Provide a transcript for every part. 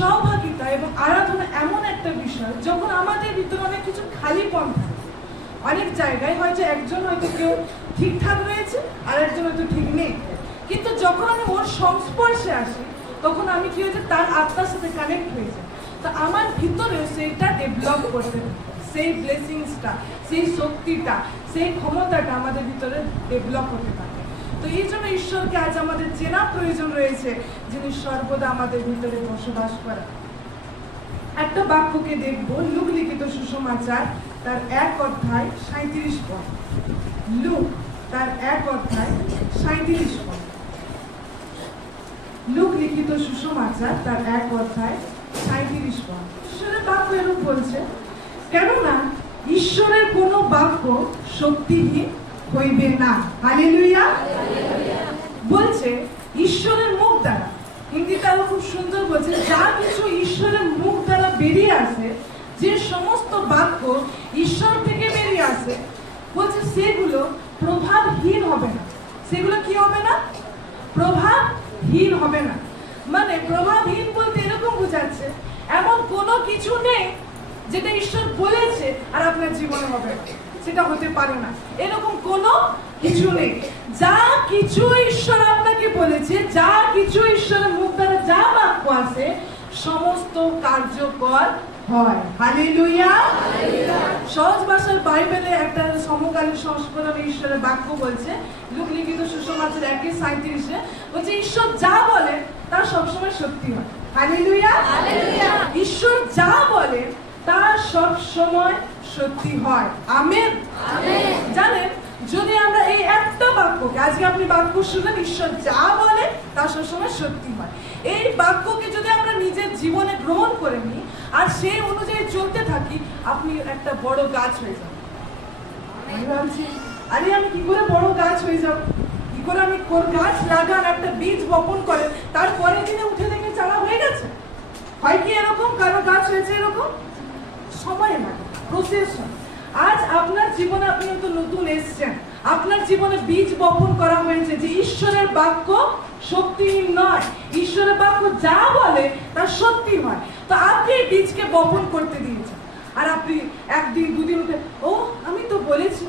সহভাগিতা এবং আরাধনা এমন একটা বিষয় যখন আমাদের ভিতরে অনেক কিছু খালিপন থাকে। অনেক জায়গায় হয়তো একজন হয়তো কেউ ঠিকঠাক রয়েছে আর একজন হয়তো ঠিক নেই, কিন্তু যখন আমি ওর সংস্পর্শে আসি তখন আমি কি হয়েছে তার আত্মার সাথে কানেক্ট হয়ে যাই। তো আমার ভিতরে সেইটা ডেভেলপ করতে হবে, সেই ব্লেসিংসটা, সেই শক্তিটা, সেই ক্ষমতাটা আমাদের ভিতরে ডেভেলপ হতে থাকে। তো এই জন্য ঈশ্বরকে আজ আমাদের চেনা প্রয়োজন রয়েছে, যিনি সর্বদা আমাদের ভিতরে বসবাস করেন। একটা বাক্যকে দেখবো, লুক লিখিত সুসমাচার তার 1 অধ্যায় 37 পদ। লুক তার 1 অধ্যায় 37 পদ। লুক লিখিত সুসমাচার তার 1 অধ্যায় 37 পদ। ঈশ্বরের বাক্য এরূপ বলছে, কেননা ঈশ্বরের কোন বাক্য শক্তিহীন হইবে না। হালেলুয়া। বলছে ঈশ্বরের মুখ দ্বারা, হিন্দিতে আরো খুব সুন্দর বলছে, যা কিছু ঈশ্বরের মুখ দ্বারা বেরিয়ে আসে, যে সমস্ত বাক্য ঈশ্বর থেকে বেরিয়ে আসে, বলছে সেগুলো প্রভাবহীন হবে না। সেগুলো কি হবে না? প্রভাবহীন হবে না। মানে প্রভাবহীন বলতে এরকম বোঝাচ্ছে এমন কোনো কিছু নেই যেটা ঈশ্বর বলেছে আর আপনার জীবনে হবে না, সেটা হতে পারে না। এরকম কোনো কিছু নেই। যা কিছু ঈশ্বর আপনাকে বলেছে, যা কিছু ঈশ্বরের মুখ দ্বারা যা বাক্য আছে, সমস্ত কার্যকর হয়। হালেলুয়া। সহজ ভাষার বাইবেলে একটা সমকালীন সংস্করণে ঈশ্বরের বাক্য বলছে, লুক লিখিত সুসমাচার 1:37 বলছে, ঈশ্বর যা বলে তা সবসময় সত্যি হয়। হালেলুয়া। ঈশ্বর যা বলে তা সব সময় সত্যি হয়। আমেন। জানেন, যদি আমরা এই একটা বাক্যকে, আজকে আপনি বাক্য শুনলেন, ঈশ্বর যা বলে তা সবসময় সত্যি হয়, এই বাক্যকে যদি আমরা নিজের জীবনে গ্রহণ করে নিই আর সেই অনুযায়ী চলতে থাকি, আপনি একটা বড় গাছ হয়ে যাবেন। আমি ভাবছি, আরে আমি কি করে বড় গাছ হয়ে যাব? কি করে আমি গাছ লাগান, একটা বীজ বপন করে তারপরে দিনে উঠে দেখে চারা হয়ে গেছে? হয় কি এরকম? কারো গাছ হয়েছে এরকম? সময় লাগে, প্রসেস। আজ আপনার জীবনে আপনি কিন্তু নতুন এসেছেন, আপনার জীবনে বীজ বপন করা হয়েছে যে ঈশ্বরের বাক্য শক্তিহীন নয়, ঈশ্বরের বাক্য যা বলে তা সত্যি হয়। তো আপনি এই বীজকে বপন করতে দিয়েছেন, আর আপনি একদিন দুদিন উঠে, ও আমি তো বলেছি,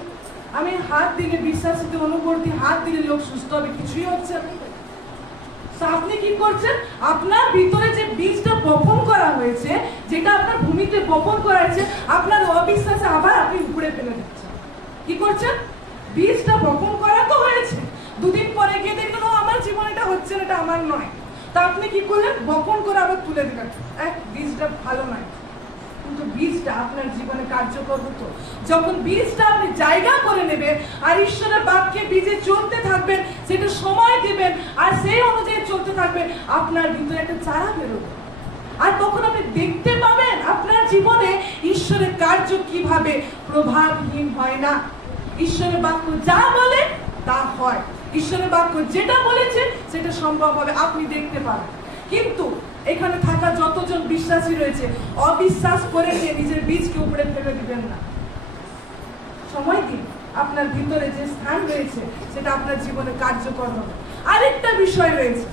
আমি হাত দিলে বিশ্বাসিত অনুবর্তী, হাত দিলে লোক সুস্থ হবে, কিছুই হচ্ছে না। আপনি কি করছেন? আপনার ভিতরে যে বীজটা বপন করা হয়েছে, যেটা আপনার ভূমিতে বপন করা হয়েছে, আপনার অবিশ্বাসে আবার আপনি উপরে ফেলে দিচ্ছেন। কি করছেন? বীজটা বপন করা তো হয়েছে, দুদিন পরে গিয়ে দেখলেন আমার জীবনে এটা হচ্ছে না, এটা আমার নয়। তা আপনি কি করলেন? বপন করে আবার তুলে দিলেন, বীজটা ভালো নয়। কিন্তু বীজটা আপনার জীবনে কার্যকর হতো যখন বীজটা আপনি জায়গা করে নেবেন আর ঈশ্বরের বাক্যে বীজে চলতে থাকবেন, সেটা সময় দিবেন আর সেই অনুযায়ী চলতে থাকবেন, আপনার ভিতরে একটা চারা বেরোবে। আর তখন আপনি দেখতে পাবেন আপনার জীবনে ঈশ্বরের কার্য কিভাবে প্রভাবহীন হয় না। ঈশ্বরের বাক্য যা বলে তা হয়, ঈশ্বরের বাক্য যেটা বলেছে সেটা সম্ভব হবে, আপনি দেখতে পাবেন। কিন্তু এখানে থাকা যতজন বিশ্বাসী রয়েছে, অবিশ্বাস করে নিয়ে নিজের বীজকে উপরে ফেলে দিবেন না। সময় দিন, আপনার ভিতরে যে স্থান রয়েছে সেটা আপনার জীবনে কার্যকর হবে। আরেকটা বিষয় রয়েছে,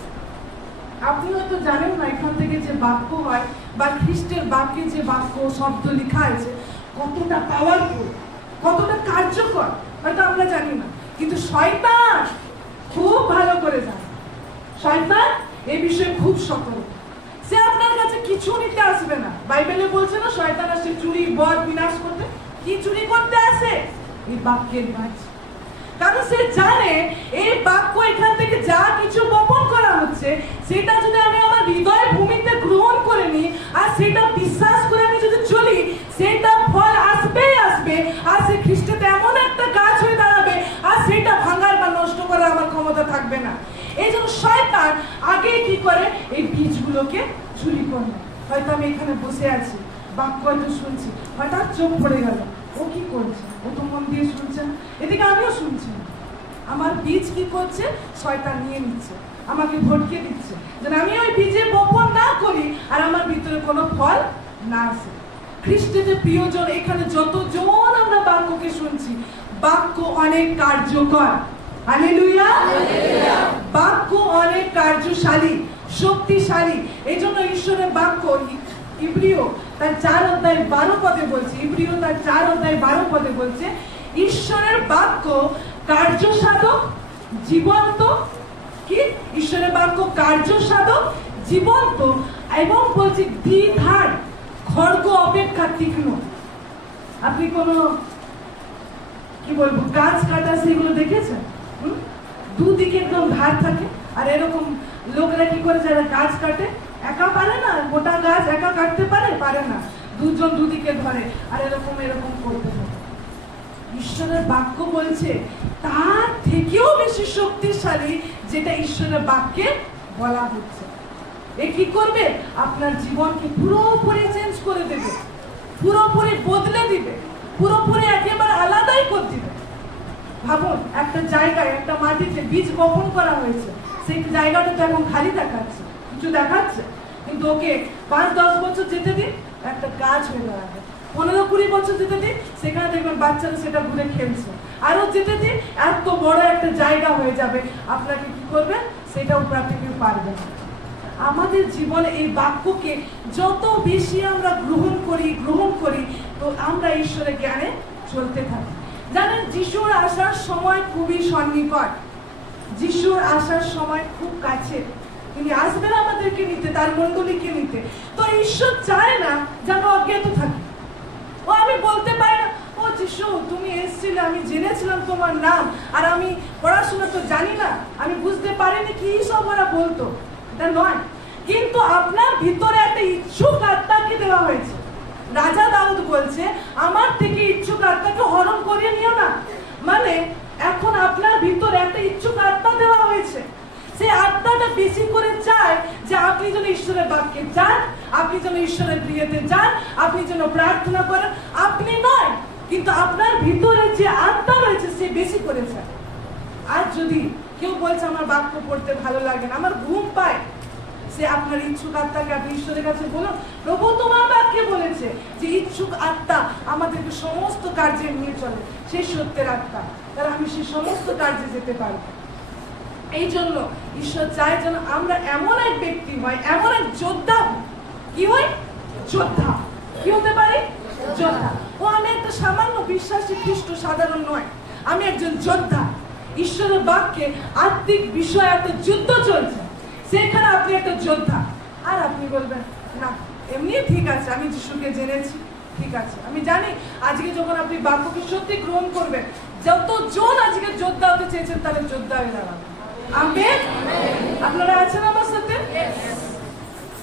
আপনি হয়তো জানেন না এখান থেকে যে বাক্য হয় বা খ্রিস্টের বাক্যে যে বাক্য শব্দ লেখা আছে কতটা পাওয়ারফুল, কতটা কার্যকর, হয়তো আমরা জানি না। কিন্তু শয়তান খুব ভালো করে জানে, শয়তান এই বিষয়ে খুব সতর্ক। সে আপনার কাছে কিছু নিতে আসবে না। বাইবেলে বলছে না, শয়তান আসে চুরি, বধ, বিনাশ করতে। কি চুরি করতে আসে? এই বাক্যের গাছ। কারণ সে জানে এই বাক্য এখান থেকে যা কিছু বপন করা হচ্ছে, সেটা যদি আমি আমার হৃদয় ভূমিতে গ্রহণ করে নিই আর সেটা বিশ্বাস করে আমি যদি চলি, সেটা ফল আসবেই আসবে। আর সে খ্রিস্টতে এমন একটা গাছ হয়ে দাঁড়াবে আর সেটা ভাঙার বা নষ্ট করার আমার ক্ষমতা থাকবে না। এই জন্য শয়তান আগে কি করে? এই বীজগুলোকে চুরি করে। হয়তো আমি এখানে বসে আছি, বাক্য হয়তো শুনছি, হঠাৎ চোখ পড়ে গেল, ও কি করছে? ও তো মন দিয়ে শুনছে, এদিকে আমিও শুনছি। আমার বীজ কি করছে? শয়তান নিয়ে নিচ্ছে, আমাকে ভটকে দিচ্ছে, যেন আমি ওই বীজে বপন না করি আর আমার ভিতরে কোনো ফল না আসে। খ্রিস্টের প্রিয়জন, এখানে যতজন আমরা বাক্যকে শুনছি, বাক্য অনেক কার্যকর। হালেলুয়া। বাক্য অনেক কার্যশালী, শক্তিশালী। এই জন্য ঈশ্বরের বাক্য ইব্রিয় তার 4 অধ্যায় 12 পদে বলছে, ইব্রিয় তার 4 অধ্যায় 12 পদে বলছে, ঈশ্বরের বাক্য কার্যসাধক, জীবন্ত। কি? ঈশ্বরের বাক্য কার্যসাধক, জীবন্ত এবং বলছে দ্বিধার, খড়গ অপেক্ষা তীক্ষ্ণ। আপনি কোন কি বলবো গাছ কাটা সেগুলো দেখেছেন? দুদিকে একদম ধার থাকে। আর এরকম লোকরা কি করে যারা গাছ কাটে, একা পারে না, গোটা গাছ একা কাটতে পারে না, দুজন দুদিকে ধরে আর এরকম এরকম করতে থাকে। ঈশ্বরের বাক্য বলছে তার থেকেও বেশি শক্তিশালী যেটা ঈশ্বরের বাক্যে বলা হচ্ছে। এ কি করবে? আপনার জীবনকে পুরোপুরি চেঞ্জ করে দেবে, পুরোপুরি বদলে দিবে, পুরোপুরি একেবারে আলাদাই করে দিবে। ভাবুন, একটা জায়গায় একটা মাটিতে বীজ বপন করা হয়েছে, সেই জায়গাটা তো এখন খালি দেখাচ্ছে, কিছু দেখাচ্ছে, কিন্তু ওকে 5-10 বছর যেতে দিন, একটা গাছ হয়ে দাঁড়াবে। 15-20 বছর যেতে দিন, সেখানে দেখবেন বাচ্চারা সেটা ঘুরে খেলছে। আরো যেতে দিন, এত বড় একটা জায়গা হয়ে যাবে। আপনাকে কি করবেন? সেটাও প্রাকৃতিক পারবে না। আমাদের জীবনে এই বাক্যকে যত বেশি আমরা গ্রহণ করি, তো আমরা ঈশ্বরের জ্ঞানে চলতে থাকি। জানেন, যিশুর আসার সময় খুবই সন্নিকট, যিশুর আসার সময় খুব কাছে। তিনি আসবেন আমাদেরকে নিতে, তার মণ্ডলীকে নিতে। তো ঈশ্বর চায় না যেন অজ্ঞাত থাকি। ও আমি বলতে পারি না, ও যিশু তুমি এসেছিলে, আমি জেনেছিলাম তোমার নাম, আর আমি পড়াশোনা তো জানি না, আমি বুঝতে পারিনি কি সব ওরা বলতো, এটা নয়। কিন্তু আপনার ভিতরে একটা ইচ্ছুক আত্মাকে দেওয়া হয়েছে। রাজা দাউদ বলছে, আমার থেকে ইচ্ছুক আত্মাকে হরণ করিয়ে নিও না। মানে এখন আপনার ভিতরে একটা ইচ্ছুক আত্মা দেওয়া হয়েছে। সেই আত্মাটা বেশি করে চায় যে আপনি যেন ঈশ্বরের বাক্যে যান, আপনি যেন ঈশ্বরের প্রিয়তে যান, আপনি যেন প্রার্থনা করেন। আপনি নয়, কিন্তু আপনার ভিতরে যে আত্মা রয়েছে সে বেশি করে চায়। আর যদি কেউ বলছে আমার বাক্য পড়তে ভালো লাগে না, আমার ঘুম পায়, সে আপনার ইচ্ছুক আত্মাকে আপনি ঈশ্বরের কাছে বলুন, প্রভু তোমার বাক্যে বলেছে যে ইচ্ছুক আত্মা আমাদেরকে সমস্ত কার্যে নিয়ে চলে, সেই সত্যের আত্মা, তারা আমি সেই সমস্ত কার্যে যেতে পারবো। এই জন্য ঈশ্বর চায় যেন আমরা এমন এক ব্যক্তি হয়, এমন এক যোদ্ধা। কি হয়? যোদ্ধা। কি হতে পারে? যোদ্ধা। ও আমি একটা সামান্য বিশ্বাসী খ্রিস্ট, সাধারণ নয়, আমি একজন যোদ্ধা। ঈশ্বরের বাক্যে আত্মিক বিষয় একটা যুদ্ধ চলছে, সেখানে আপনি একটা যোদ্ধা। আর আপনি বলবেন না এমনি ঠিক আছে, আমি যিশুকে জেনেছি, ঠিক আছে, আমি জানি। আজকে যখন আপনি বাক্যকে সত্যি গ্রহণ করবেন, যতজন আজকে যোদ্ধা হতে চেয়েছেন তারা যোদ্ধা হয়ে দাঁড়াবেন। আমেন। আপনারা আছেন আমার সাথে?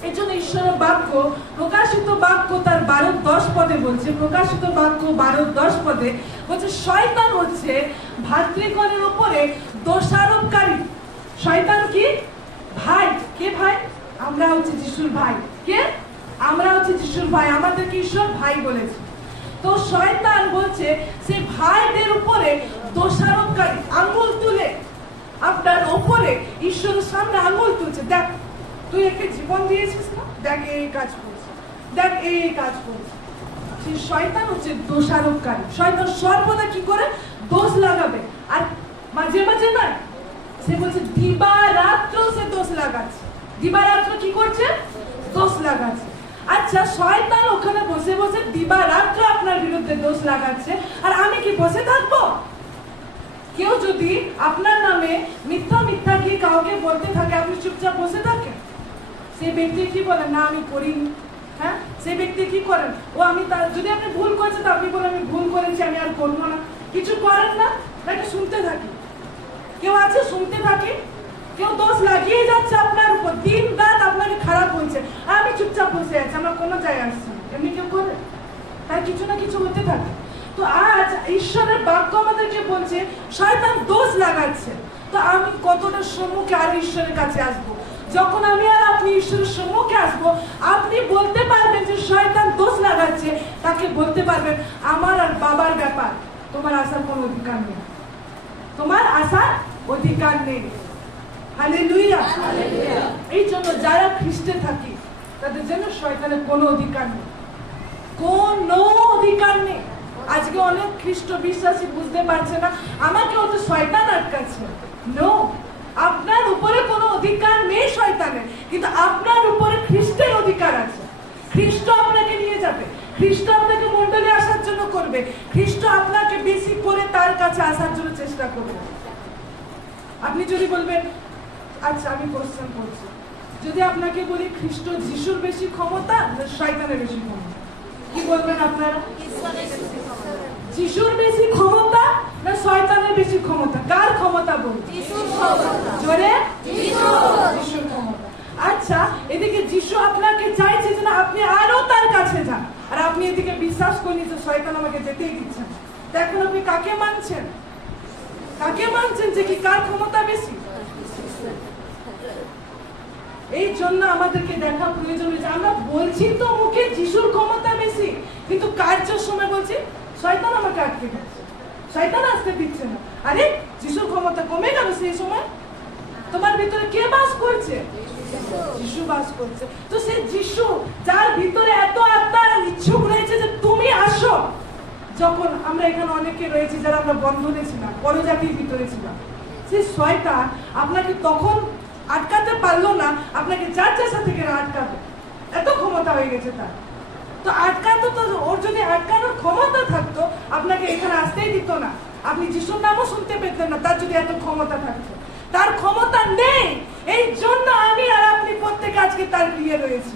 এই জন্য ঈশ্বরের বাক্য, প্রকাশিত বাক্য তার 12-10 পদে বলছে, প্রকাশিত বাক্য 12-10 পদে বলছে, শয়তান হচ্ছে ভাতৃগণের উপরে দোষারোপকারী। শয়তান কি? ভাই। কে ভাই? আমরা হচ্ছে যিশুর ভাই। কে? আমরা হচ্ছে যিশুর ভাই, আমাদেরকে ঈশ্বর ভাই বলেছে। তো শয়তান বলছে সেই ভাইদের উপরে দোষারোপকারী, আঙ্গুল তুলে আপনার উপরে ঈশ্বরের সামনে আঙ্গুল তুলছে। দেখ তুই একে জীবন দিয়েছিস না, দেখ এই কাজ করছে, দেখ এই কাজ করছে। সেই শয়তান হচ্ছে দোষারোপকারী। শয়তান সর্বদা কি করে? দোষ লাগাবে। আর মাঝে মাঝে নয়, সে বলছে দিবারাত্র সে দোষ লাগাচ্ছে। দিবারাত্র কি করছে? দোষ লাগাচ্ছে। আচ্ছা, শয়তান ওখানে বসে বসে দিবারাত্র আপনার বিরুদ্ধে দোষ লাগাচ্ছে, আর আমি কি বসে থাকবো? কেউ যদি আপনার নামে মিথ্যা মিথ্যা গিয়ে কাউকে বলতে থাকে, আপনি চুপচাপ বসে থাকেন? সেই ব্যক্তি কি বলেন? না আমি করিনি। হ্যাঁ, সেই ব্যক্তি কি করেন? ও আমি যদি আপনি ভুল করেছেন তো আপনি বলেন আমি ভুল করেছি, আমি আর করবো না। কিছু করেন না, নাকি শুনতে থাকি? কেউ আছে শুনতে থাকি, কেউ দোষ লাগিয়ে যাচ্ছে আপনার উপর, দিন রাত আপনাকে খারাপ বলছে, আমি চুপচাপ বসে আছি, আমার কোনো জায়গায় আসছে না। এমনি কেউ করে? তার কিছু না কিছু হতে থাকে। তো আজ ঈশ্বরের বাক্য আমাদেরকে বলছে শয়তান দোষ লাগাচ্ছে। তো আমি কতটা সম্মুখে আর ঈশ্বরের কাছে আসবো? যখন আমি আর আপনি ঈশ্বরের সম্মুখে আসবো, আপনি বলতে পারবেন যে শয়তান দোষ লাগাচ্ছে, তাকে বলতে পারবেন আমার আর বাবার ব্যাপার তোমার আসার কোনো অধিকার নেই, তোমার আসার অধিকার নেই। হালেলুয়া। এই জন্য যারা খ্রিস্টে থাকি তাদের জন্য শয়তানের কোনো অধিকার নেই, কোনো অধিকার নেই। আজকে অনেক খ্রিস্ট বিশ্বাসী বুঝতে পারছে না, আমাকে তো শয়তান আটকাচ্ছে। নো, আপনার উপরে কোনো অধিকার নেই শয়তানের, কিন্তু আপনার উপরে খ্রিস্টের অধিকার আছে। খ্রিস্ট আপনাকে নিয়ে যাবে, খ্রিস্ট আপনাকে মণ্ডলে আসার জন্য করবে, খ্রিস্ট আপনাকে বেশি করে তার কাছে আসার জন্য চেষ্টা করবে। আপনি যদি বলবেন, আচ্ছা আমি কোশ্চেন করছি, যদি আপনাকে বলি খ্রিস্ট যিশুর বেশি ক্ষমতা না শয়তানের বেশি ক্ষমতা, কি বলবেন আপনারা? যিশুর বেশি ক্ষমতা না শয়তানের বেশি ক্ষমতা? কার ক্ষমতা বলুন? জোরে, যিশুর ক্ষমতা। আচ্ছা, এদিকে যিশু আপনাকে চাইছে যে না আপনি আরো তার কাছে যান, আর আপনি এদিকে বিশ্বাস করে নিচ্ছেন শয়তান আমাকে যেতেই দিচ্ছে না। তো এখন আপনি কাকে মানছেন? কাকে মানছেন যে কি কার ক্ষমতা বেশি? এই জন্য আমাদেরকে দেখা প্রয়োজন যে আমরা বলছি তো মুখে যিশুর ক্ষমতা বেশি, কিন্তু কার্যের সময় বলছি শয়তান আমাকে আটকে দিচ্ছে, শয়তান আসতে দিচ্ছে না। আরে যিশুর ক্ষমতা কমে গেল, সেই সময় তোমার ভিতরে কে বাস করছে? যিশু বাস করছে। তো সেই যিশু যার ভিতরে এত আত্মার ইচ্ছুক রয়েছে যে তুমি আসো, যখন আমরা এখানে অনেকে রয়েছে যারা আমরা বন্ধনে ছিলাম, পরজাতির ভিতরে ছিলাম, সেই শয়তান আপনাকে তখন আটকাতে পারলো না, আপনাকে যার চেষ্টা থেকে আটকাবে, এত ক্ষমতা হয়ে গেছে তার। তো আটকাতো, তো ওর যদি আটকানোর ক্ষমতা থাকতো আপনাকে এখানে আসতেই দিত না, আপনি যিশুর নামও শুনতে পেতেন না, তার যদি এত ক্ষমতা থাকতো। তার ক্ষমতা নেই, এই জন্য আমি আর আপনি প্রত্যেকে আজকে তার প্রিয় রয়েছি।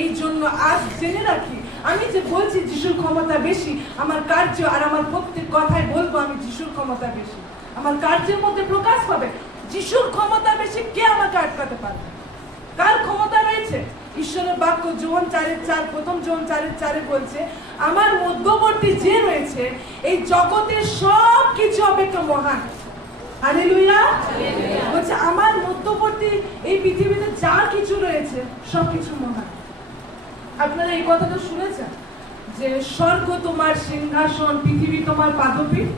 এই জন্য আজ জেনে রাখি, আমি যে বলছি যিশুর ক্ষমতা বেশি, আমার কার্য আর আমার প্রত্যেক কথায় বলবো আমি যিশুর ক্ষমতা বেশি, আমার কার্যের মধ্যে প্রকাশ পাবে যিশুর ক্ষমতা বেশি। কে আমাকে আটকাতে পারবে? কার ক্ষমতা রয়েছে? ঈশ্বরের বাক্য যোহন 4:4, প্রথম যোহন 4:4 বলছে, আমার মধ্যবর্তী যে রয়েছে এই জগতের সব কিছু অপেক্ষা মহান। হালেলুয়া। বলছে আমার মধ্যবর্তী এই পৃথিবীতে যা কিছু রয়েছে সবকিছু মহান। আপনারা এই কথাটা শুনেছেন যে স্বর্গ তোমার সিংহাসন, পৃথিবী তোমার পাদপীঠ?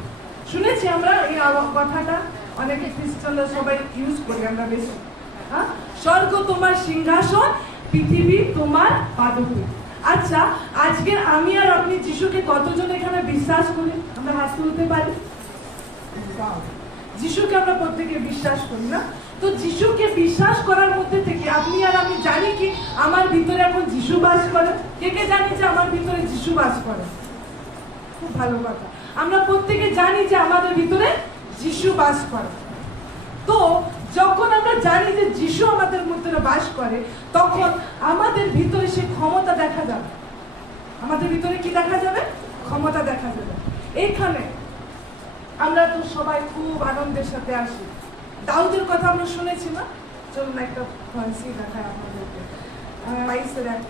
শুনেছি আমরা এই কথাটা, অনেকে খ্রিস্টানরা সবাই ইউজ করি আমরা বেশি। হ্যাঁ, স্বর্গ তোমার সিংহাসন, পৃথিবী তোমার পাদপীঠ। আচ্ছা, আজকে আমি আর আপনি যিশুকে কতজন এখানে বিশ্বাস করি? আমরা হাত তুলতে পারি? যিশুকে আমরা প্রত্যেকে বিশ্বাস করি না? তো যিশুকে বিশ্বাস করার মধ্যে থেকে আপনি আর আমি জানি কি আমার ভিতরে এখন যিশু বাস করে? কে কে জানি যে আমার ভিতরে যিশু বাস করে? খুব ভালো কথা, আমরা প্রত্যেকে জানি যে আমাদের ভিতরে যিশু বাস করে। তো যখন আমরা জানি যে যিশু আমাদের মধ্যে বাস করে, তখন আমাদের ভিতরে সে ক্ষমতা দেখা যাবে। আমাদের ভিতরে কি দেখা যাবে? ক্ষমতা দেখা যাবে। এইখানে আমরা তো সবাই খুব আনন্দের সাথে আসি। দাউদের কথা আমরা শুনেছি না? চলুন একটা ফান্সি দেখায় আমাদেরকে। 22-1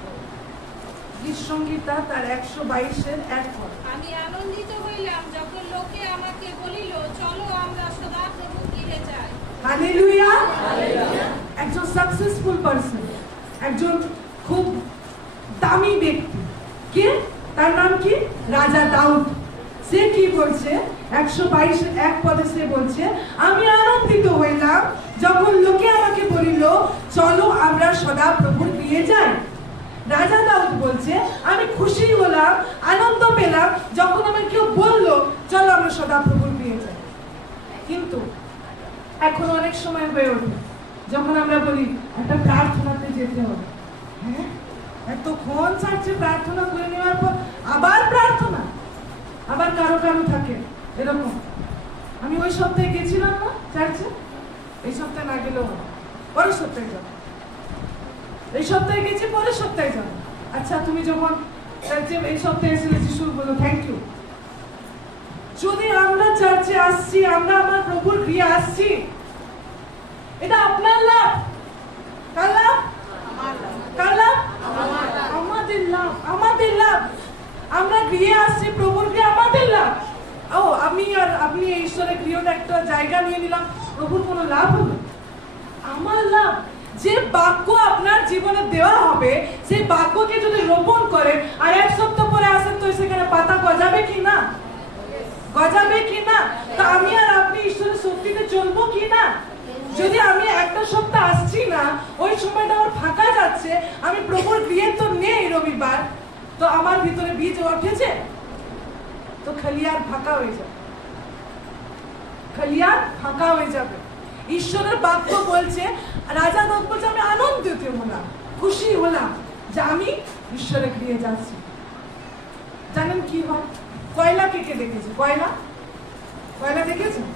গীত সংগীতা তার 122-1 পদ। আমি আনন্দিত হইলাম যখন লোকে আমাকে বলিল, চলো আমরা সদাপ্রভু গৃহে যাই। হালেলুয়া। একজন সাকসেসফুল পারসন, একজন খুব দামি ব্যক্তি, কে? তার নাম কি? রাজা দাউদ। সে কি বলছে? 122-1 পদে সে বলছে, আমি আনন্দিত হইলাম যখন লোকে আমাকে বলিল, চলো আমরা সদাপ্রভুর গৃহে যাই। রাজা দাউদ বলছে, আমি খুশি হলাম, আনন্দ পেলাম যখন আমাকে কেউ বললো চলো আমরা সদাপ্রভুর গৃহে যাই। কিন্তু এখন অনেক সময় হয়ে ওঠে যখন আমরা বলি একটা প্রার্থনাতে যেতে হবে। হ্যাঁ, এতক্ষণ চার্চে প্রার্থনা করে নেওয়ার পর আবার প্রার্থনা। আবার কারো কারো থাকে এরকম, আমি ওই সপ্তাহে গেছিলাম না চার্চে, এই সপ্তাহে না গেলেও পরের সপ্তাহে যাবো, এই সপ্তাহে গেছি পরের সপ্তাহে যাবো। আচ্ছা, তুমি যখন চার্চে এই সপ্তাহে এসেছিলে যিশু বলো থ্যাংক ইউ। যদি আমরা চার্চে আসছি, আমরা আমার প্রভুর গৃহে আসছি, এটা আপনার লাভ। কার লাভ? কার লাভ? আমাদের লাভ, আমাদের লাভ। আমরা গৃহে আসছি, প্রভুর গৃহে, আমাদের লাভ। ও আমি আর আপনি ঈশ্বরের গৃহটা একটা জায়গা নিয়ে নিলাম, প্রভুর কোনো লাভ হলো? আমার লাভ। যে বাক্য আপনার জীবনে দেওয়া হবে, সেই বাক্যকে যদি রোপণ করেন আর 1 সপ্তাহ পরে আসেন, তো সেখানে পাতা গজাবে কি না? গজাবে কি না? তা আমি আর আপনি ঈশ্বরের শক্তিতে চলবো কি না? যদি আমি একটা সপ্তাহ আসছি না, ওই সময়টা আমার ফাঁকা যাচ্ছে, আমি প্রভুর গৃহে তো নেই রবিবার, তো আমার ভিতরে বীজ উঠেছে, তো খলিয়ান ফাঁকা হয়ে যাবে, খলিয়ান ফাঁকা হয়ে যাবে। ঈশ্বরের বাক্য বলছে, রাজা দাউদ বলছে আমি আনন্দিত হলাম, খুশি হলাম যে আমি ঈশ্বরের গৃহে যাচ্ছি। জানেন কি হয়? কয়লা কে কে দেখেছে? কয়লা, কয়লা দেখেছেন?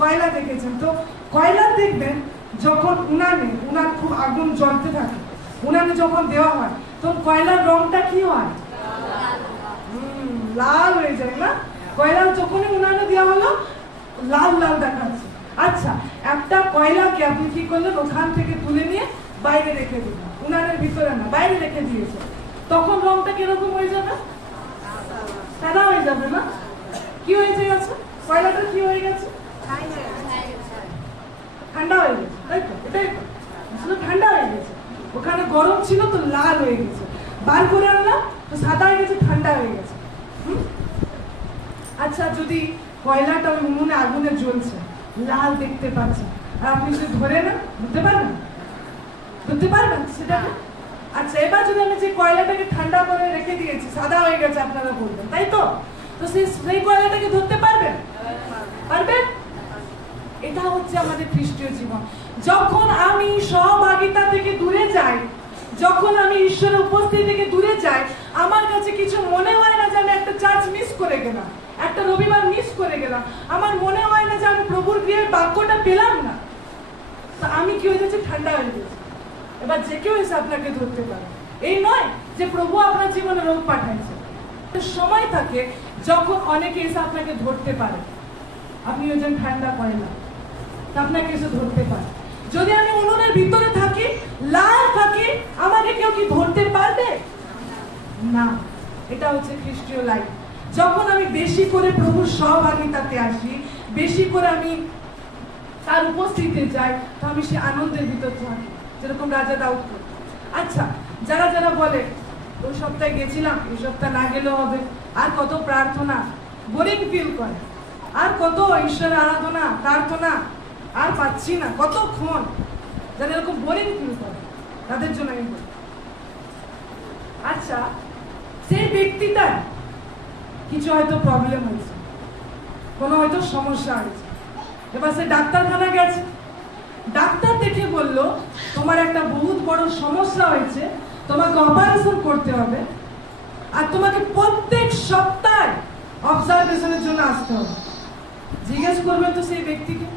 কয়লা দেখেছেন তো? কয়লা দেখবেন যখন উনান খুব আগুন জ্বলতে থাকে, উনানে যখন দেওয়া হয় তখন কয়লার রংটা কি হয়? লাল হয়ে যায় না? কয়লা যখনই উনানে দেওয়া হলো লাল লাল দেখাচ্ছে। আচ্ছা, একটা কয়লাকে আপনি কি করলেন? ওখান থেকে তুলে নিয়ে বাইরে রেখে দিলেন, উনানের ভিতরে না, বাইরে রেখে দিয়েছে, তখন রংটা কিরকম হয়ে যাবে? সাদা হয়ে যাবে না? কি হয়ে গেছে? কয়লাটা কি হয়ে গেছে? ঠান্ডা হয়ে গেছে, তাই তো? এটাই তো, আসলে ঠান্ডা হয়ে গেছে। ওখানে গরম ছিল তো লাল হয়ে গেছে, বার করে আনলাম তো সাদা হয়ে গেছে, ঠান্ডা হয়ে গেছে। আচ্ছা, যদি কয়লাটা ওই উনুনে আগুনে জ্বলছে, লাল দেখতে পাচ্ছেন, আর আপনি যদি ধরে না ধরতে পারবেন? ধরতে পারবেন সেটাকে? আচ্ছা, এবার যদি আমি যে কয়লাটাকে ঠান্ডা করে রেখে দিয়েছি, সাদা হয়ে গেছে, আপনারা বলবেন তাই তো? তো সেই কয়লাটাকে ধরতে পারবেন? পারবেন? এটা হচ্ছে আমাদের খ্রিস্টীয় জীবন। যখন আমি সহভাগিতা থেকে দূরে যাই, যখন আমি ঈশ্বরের উপস্থিতি থেকে দূরে যাই, আমার কাছে কিছু মনে হয় না যে আমি একটা চার্চ মিস করে গেলাম, একটা রবিবার মিস করে গেলাম। আমার মনে হয় না যে আমি প্রভুর গৃহের বাক্যটা পেলাম না। তো আমি কি হয়ে যাচ্ছি? ঠান্ডা হয়ে যাচ্ছি। এবার যে কেউ এসে আপনাকে ধরতে পারে, এই নয় যে প্রভু আপনার জীবনে রোগ পাঠাইছে। সময় থাকে যখন অনেকে এসে আপনাকে ধরতে পারে, আপনি ওই ঠান্ডা কয়লা, আপনাকে এসে ধরতে পারে। যদি আমি উনুনের ভিতরে থাকি, লাল থাকি, আমাকে কেউ কি ধরতে পারবে না? এটা হচ্ছে খ্রিস্টীয় লাইফ। যখন আমি বেশি করে প্রভুর সহভাগিতাতে আসি, বেশি করে আমি তার উপস্থিতিতে যাই, তো আমি সে আনন্দের ভিতর থাকি, যেরকম রাজা দাউদ। আচ্ছা, যারা যারা বলে ওই সপ্তাহে গেছিলাম, এই সপ্তাহ না গেলেও হবে, আর কত প্রার্থনা, বোরিং ফিল করে, আর কত ঈশ্বরের আরাধনা প্রার্থনা, আর পাচ্ছি না, কতক্ষণ, যারা এরকম বোরিং ফিল করে তাদের জন্য আমি বলি। আচ্ছা, সেই ব্যক্তিটার কিছু হয়তো প্রবলেম হয়েছে, কোনো হয়তো সমস্যা হয়েছে, এবার সে ডাক্তারখানা গেছে, ডাক্তার দেখে বলল তোমার একটা বহুত বড় সমস্যা হয়েছে, তোমাকে অপারেশন করতে হবে, আর তোমাকে প্রত্যেক সপ্তাহে অবজারভেশনের জন্য আসতে হবে। জিজ্ঞেস করবেন তো সেই ব্যক্তিকে,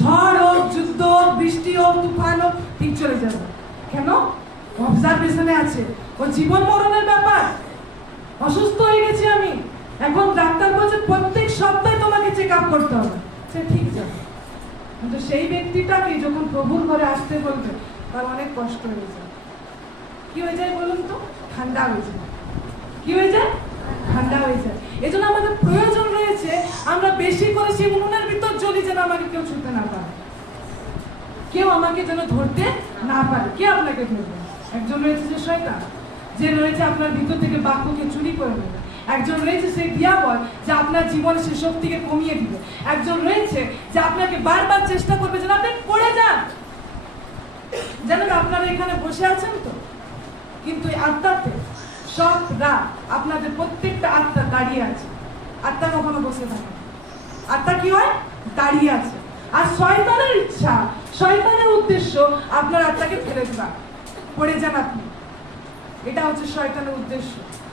ঝড় হোক, যুদ্ধ হোক, বৃষ্টি হোক, তুফান হোক, ঠিক চলে যাবে। কেন? অবজারভেশনে আছে, ও জীবন মরণের ব্যাপার, অসুস্থ হয়ে গেছি আমি, এখন ডাক্তার বলছে প্রত্যেক সপ্তাহে তোমাকে চেক আপ করতে হবে, সে ঠিক যাবে। কিন্তু সেই ব্যক্তিটাকে যখন প্রভুর ঘরে আসতে বলবে, তার অনেক কষ্ট হয়ে যায়। কি হয়ে যায় বলুন তো? ঠান্ডা হয়ে যায়। কি হয়ে যায়? ঠান্ডা হয়ে যায়। এজন্য আমাদের প্রয়োজন রয়েছে আমরা বেশি করে সেই উনুনের ভিতর জ্বলি, যেন আমাকে কেউ ছুঁতে না পারে, কেউ আমাকে যেন ধরতে না পারে। কে আপনাকে ধরবে? একজন রয়েছে যে শয়তান, যে রয়েছে আপনার ভিতর থেকে বাক্যকে চুরি করে নেবে। একজন রয়েছে সেই দিয়াবল, যে আপনার জীবনে সেই শক্তিকে কমিয়ে দিবে। একজন রয়েছে যে আপনাকে বারবার চেষ্টা করবে যেন আপনি পড়ে যান। জানেন, আপনারা এখানে বসে আছেন তো, কিন্তু এই আত্মাতে সব রাত আপনাদের প্রত্যেকটা আত্মা দাঁড়িয়ে আছে। আত্মা কখনো বসে থাকে? আত্মা কি হয়? দাঁড়িয়ে আছে। আর শয়তানের ইচ্ছা, শয়তানের উদ্দেশ্য আপনার আত্মাকে ফেলে দেওয়া, পড়ে যান আপনি। এটা হচ্ছে শয়তানের উদ্দেশ্য।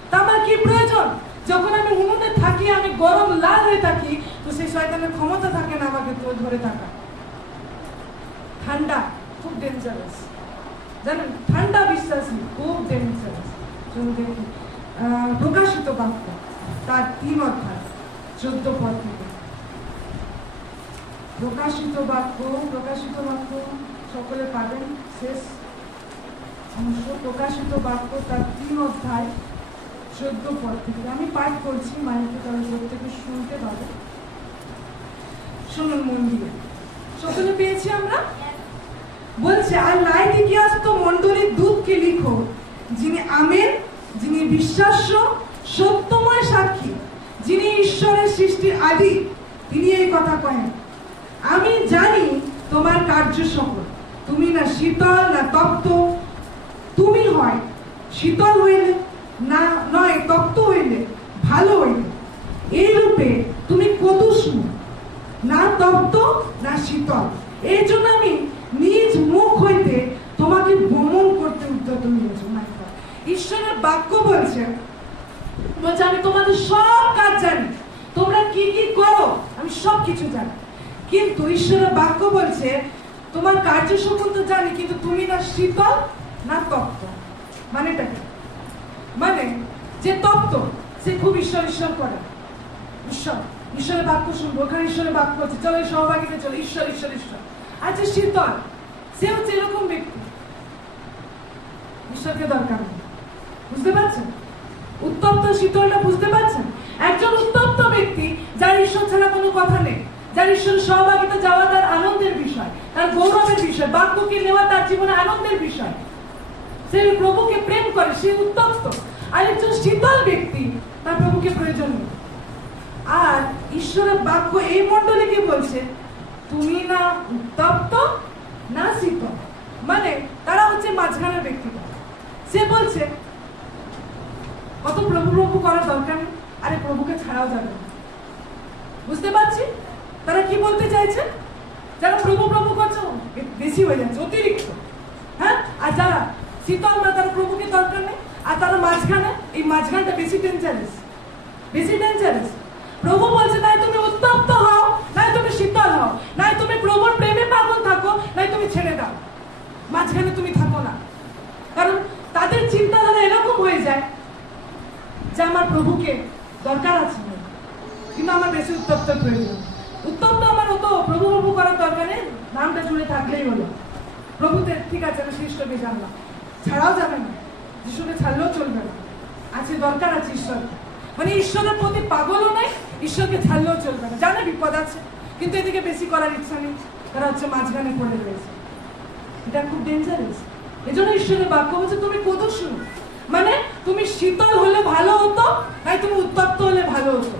তা আমার কি প্রয়োজন? যখন আমি উনুনে থাকি, আমি গরম লাল হয়ে থাকি, তো সেই শয়তানের ক্ষমতা থাকে না আমাকে ধরে থাকা। ঠান্ডা খুব ডেঞ্জারাস, জানেন, ঠান্ডা বিশ্বাসী খুব ডেঞ্জারাস। দেখি প্রকাশিত বাক্য তার 3 অধ্যায় 14 পদ থেকে। প্রকাশিত বাক্য সকলে পাবেন, শেষ অংশ। প্রকাশিত বাক্য তার 3 অধ্যায় 14 পদ থেকে আমি পাঠ করছি, মাইকে তারা প্রত্যেকে শুনতে পাবে। শুনুন মন দিয়ে। সকলে পেয়েছি আমরা? বলছে, আর লাইদিকিয়াস্ত মণ্ডলীর দূতকে লিখো, যিনি আমেন, যিনি বিশ্বাস্য সত্যময় সাক্ষী, যিনি ঈশ্বরের সৃষ্টির আদি, তিনি এই কথা কহেন, আমি জানি তোমার কার্য সকল, তুমি না শীতল না তপ্ত। তুমি হয় শীতল হইলে না নয় তপ্ত হইলে ভালো হইলে, এই রূপে তুমি কদুষ্ণ, না তপ্ত না শীতল। এই জন্য আমি নিজ মুখ হইতে তোমাকে ভ্রমণ করতে উদ্যত হয়েছি। ঈশ্বরের বাক্য বলছে আমি তোমাদের সব কাজ জানি, তোমরা কি কি করো আমি সব কিছু জানি, কিন্তু ঈশ্বরের বাক্য বলছে তোমার কার্য সম্বন্ধে জানি, কিন্তু তুমি না শীতল না তপ্ত। মানেটা কি? মানে যে তপ্ত সে খুব ঈশ্বর ঈশ্বর করে, ঈশ্বরের বাক্য শুনবো, ওখানে ঈশ্বরের বাক্য হচ্ছে, চলো এই সহভাগীতে চলো, ঈশ্বর ঈশ্বর ঈশ্বর। আর যে শীতল সে হচ্ছে এরকম ব্যক্তি, ঈশ্বরকে দরকার নেই। বুঝতে পারছেন উত্তপ্ত শীতলটা? বুঝতে পারছেন? একজন উত্তপ্ত ব্যক্তি যার ঈশ্বর ছাড়া কোনো কথা নেই, যার ঈশ্বরের সহভাগিতা যাওয়া তার আনন্দের বিষয়, তার গৌরবের বিষয়, বাক্যকে নেওয়া তার জীবনে আনন্দের বিষয়, সে প্রভুকে প্রেম করে, সে উত্তপ্ত। আর একজন শীতল ব্যক্তি তার প্রভুকে প্রয়োজন নেই। আর ঈশ্বরের বাক্য এই মণ্ডলীকে বলছে তুমি না উত্তপ্ত না শীতল, মানে তারা হচ্ছে মাঝখানের ব্যক্তিটা। সে বলছে কত প্রভু প্রভু করার দরকার নেই, আরে প্রভুকে ছাড়াও যাবে না। বুঝতে পারছি তারা কি বলতে চাইছে? যারা প্রভু প্রভু করছে বেশি হয়ে যাচ্ছে, অতিরিক্ত। হ্যাঁ, আর যারা শীতল না তারা প্রভুকে দরকার নেই, আর তারা মাঝখানে, এই মাঝখানটা বেশি ডেঞ্জারাস, বেশি ডেঞ্জারাস। প্রভু বলছে নাই তুমি উত্তপ্ত হও, নাই তুমি শীতল হও, নাই তুমি প্রভুর প্রেমে পাগল থাকো, নাই তুমি ছেড়ে দাও, মাঝখানে তুমি থাকো না। কারণ তাদের চিন্তাধারা এরকম হয়ে যায় যে আমার প্রভুকে দরকার আছে কিন্তু আমার বেশি উত্তপ্ত প্রয়োজন। উত্তপ্ত আমার হতো প্রভু প্রভু করার দরকার নেই, নামটা জুড়ে থাকলেই হলো। প্রভুতে ঠিক আছে আমি খ্রিস্টকে জানলাম, ছাড়াও যাবে না, যিশুকে ছাড়লেও চলবে না, আছে দরকার আছে ঈশ্বর, মানে ঈশ্বরের প্রতি পাগলও নেই, ঈশ্বরকে ছাড়লেও চলবে না, জানে বিপদ আছে কিন্তু এদিকে বেশি করার ইচ্ছা নেই, তারা হচ্ছে মাঝখানে পড়ে রয়েছে। এটা খুব ডেঞ্জারাস। এজন্য ঈশ্বরের বাক্য বলছে তুমি কদুষ্ণ, মানে তুমি শীতল হলে ভালো হতো, তাই তুমি উত্তপ্ত হলে ভালো হতো,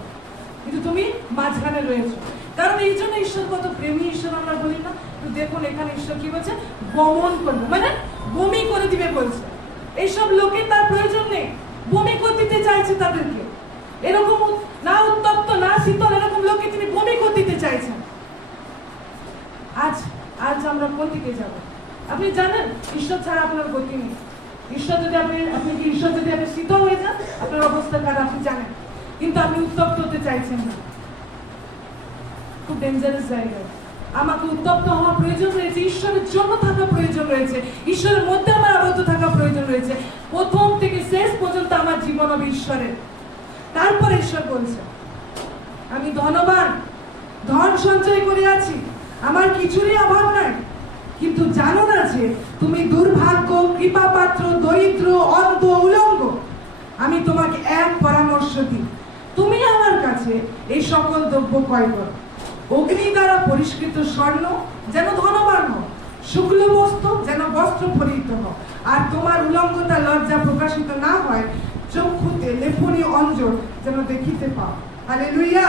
কিন্তু তুমি মাঝখানে রয়েছো। কারণ এই জন্য ঈশ্বর কত প্রেমী ঈশ্বর আমরা বলি না? দেখুন এখানে ঈশ্বর কি বলছে, গমন করবে, মানে বমি করে দিবে বলছে। এইসব লোকের তার প্রয়োজন নেই, বমি করে দিতে চাইছে তাদেরকে। এরকম না উত্তপ্ত না শীতল এরকম লোককে তিনি বমি করে দিতে চাইছেন। আজ আমরা কোন দিকে যাব? আপনি জানেন ঈশ্বর ছাড়া আপনার গতি নেই। ঈশ্বর যদি আপনি শীতল হয়ে যান আপনার অবস্থা কার আপনি জানেন, কিন্তু আপনি উত্তপ্ত হতে চাইছেন না। খুব ডেঞ্জারাস জায়গা। আমাকে উত্তপ্ত হওয়া প্রয়োজন রয়েছে, ঈশ্বরের জন্য থাকা প্রয়োজন রয়েছে, ঈশ্বরের মধ্যে আমার আবদ্ধ থাকা প্রয়োজন রয়েছে। প্রথম থেকে শেষ পর্যন্ত আমার জীবন হবে ঈশ্বরের। তারপর ঈশ্বর বলছে আমি ধনবান, ধন সঞ্চয় করে আছি, আমার কিছুরই অভাব নাই, কিন্তু জানো না যে তুমি দুর্ভাগ্য, কৃপাপাত্র, দরিদ্র, অন্ধ, উলঙ্গ। আমি তোমাকে এক পরামর্শ দিই, তুমি আমার কাছে এই সকল দ্রব্য ক্রয় করো। অগ্নি দ্বারা পরিষ্কৃত স্বর্ণ যেন ধনবান হও, শুক্ল বস্ত্র যেন বস্ত্র পরিহিত হও, আর তোমার উলঙ্গতা লজ্জা প্রকাশিত না হয়, চক্ষুতে লেপনি অঞ্জন যেন দেখিতে পাও। হালেলুয়া।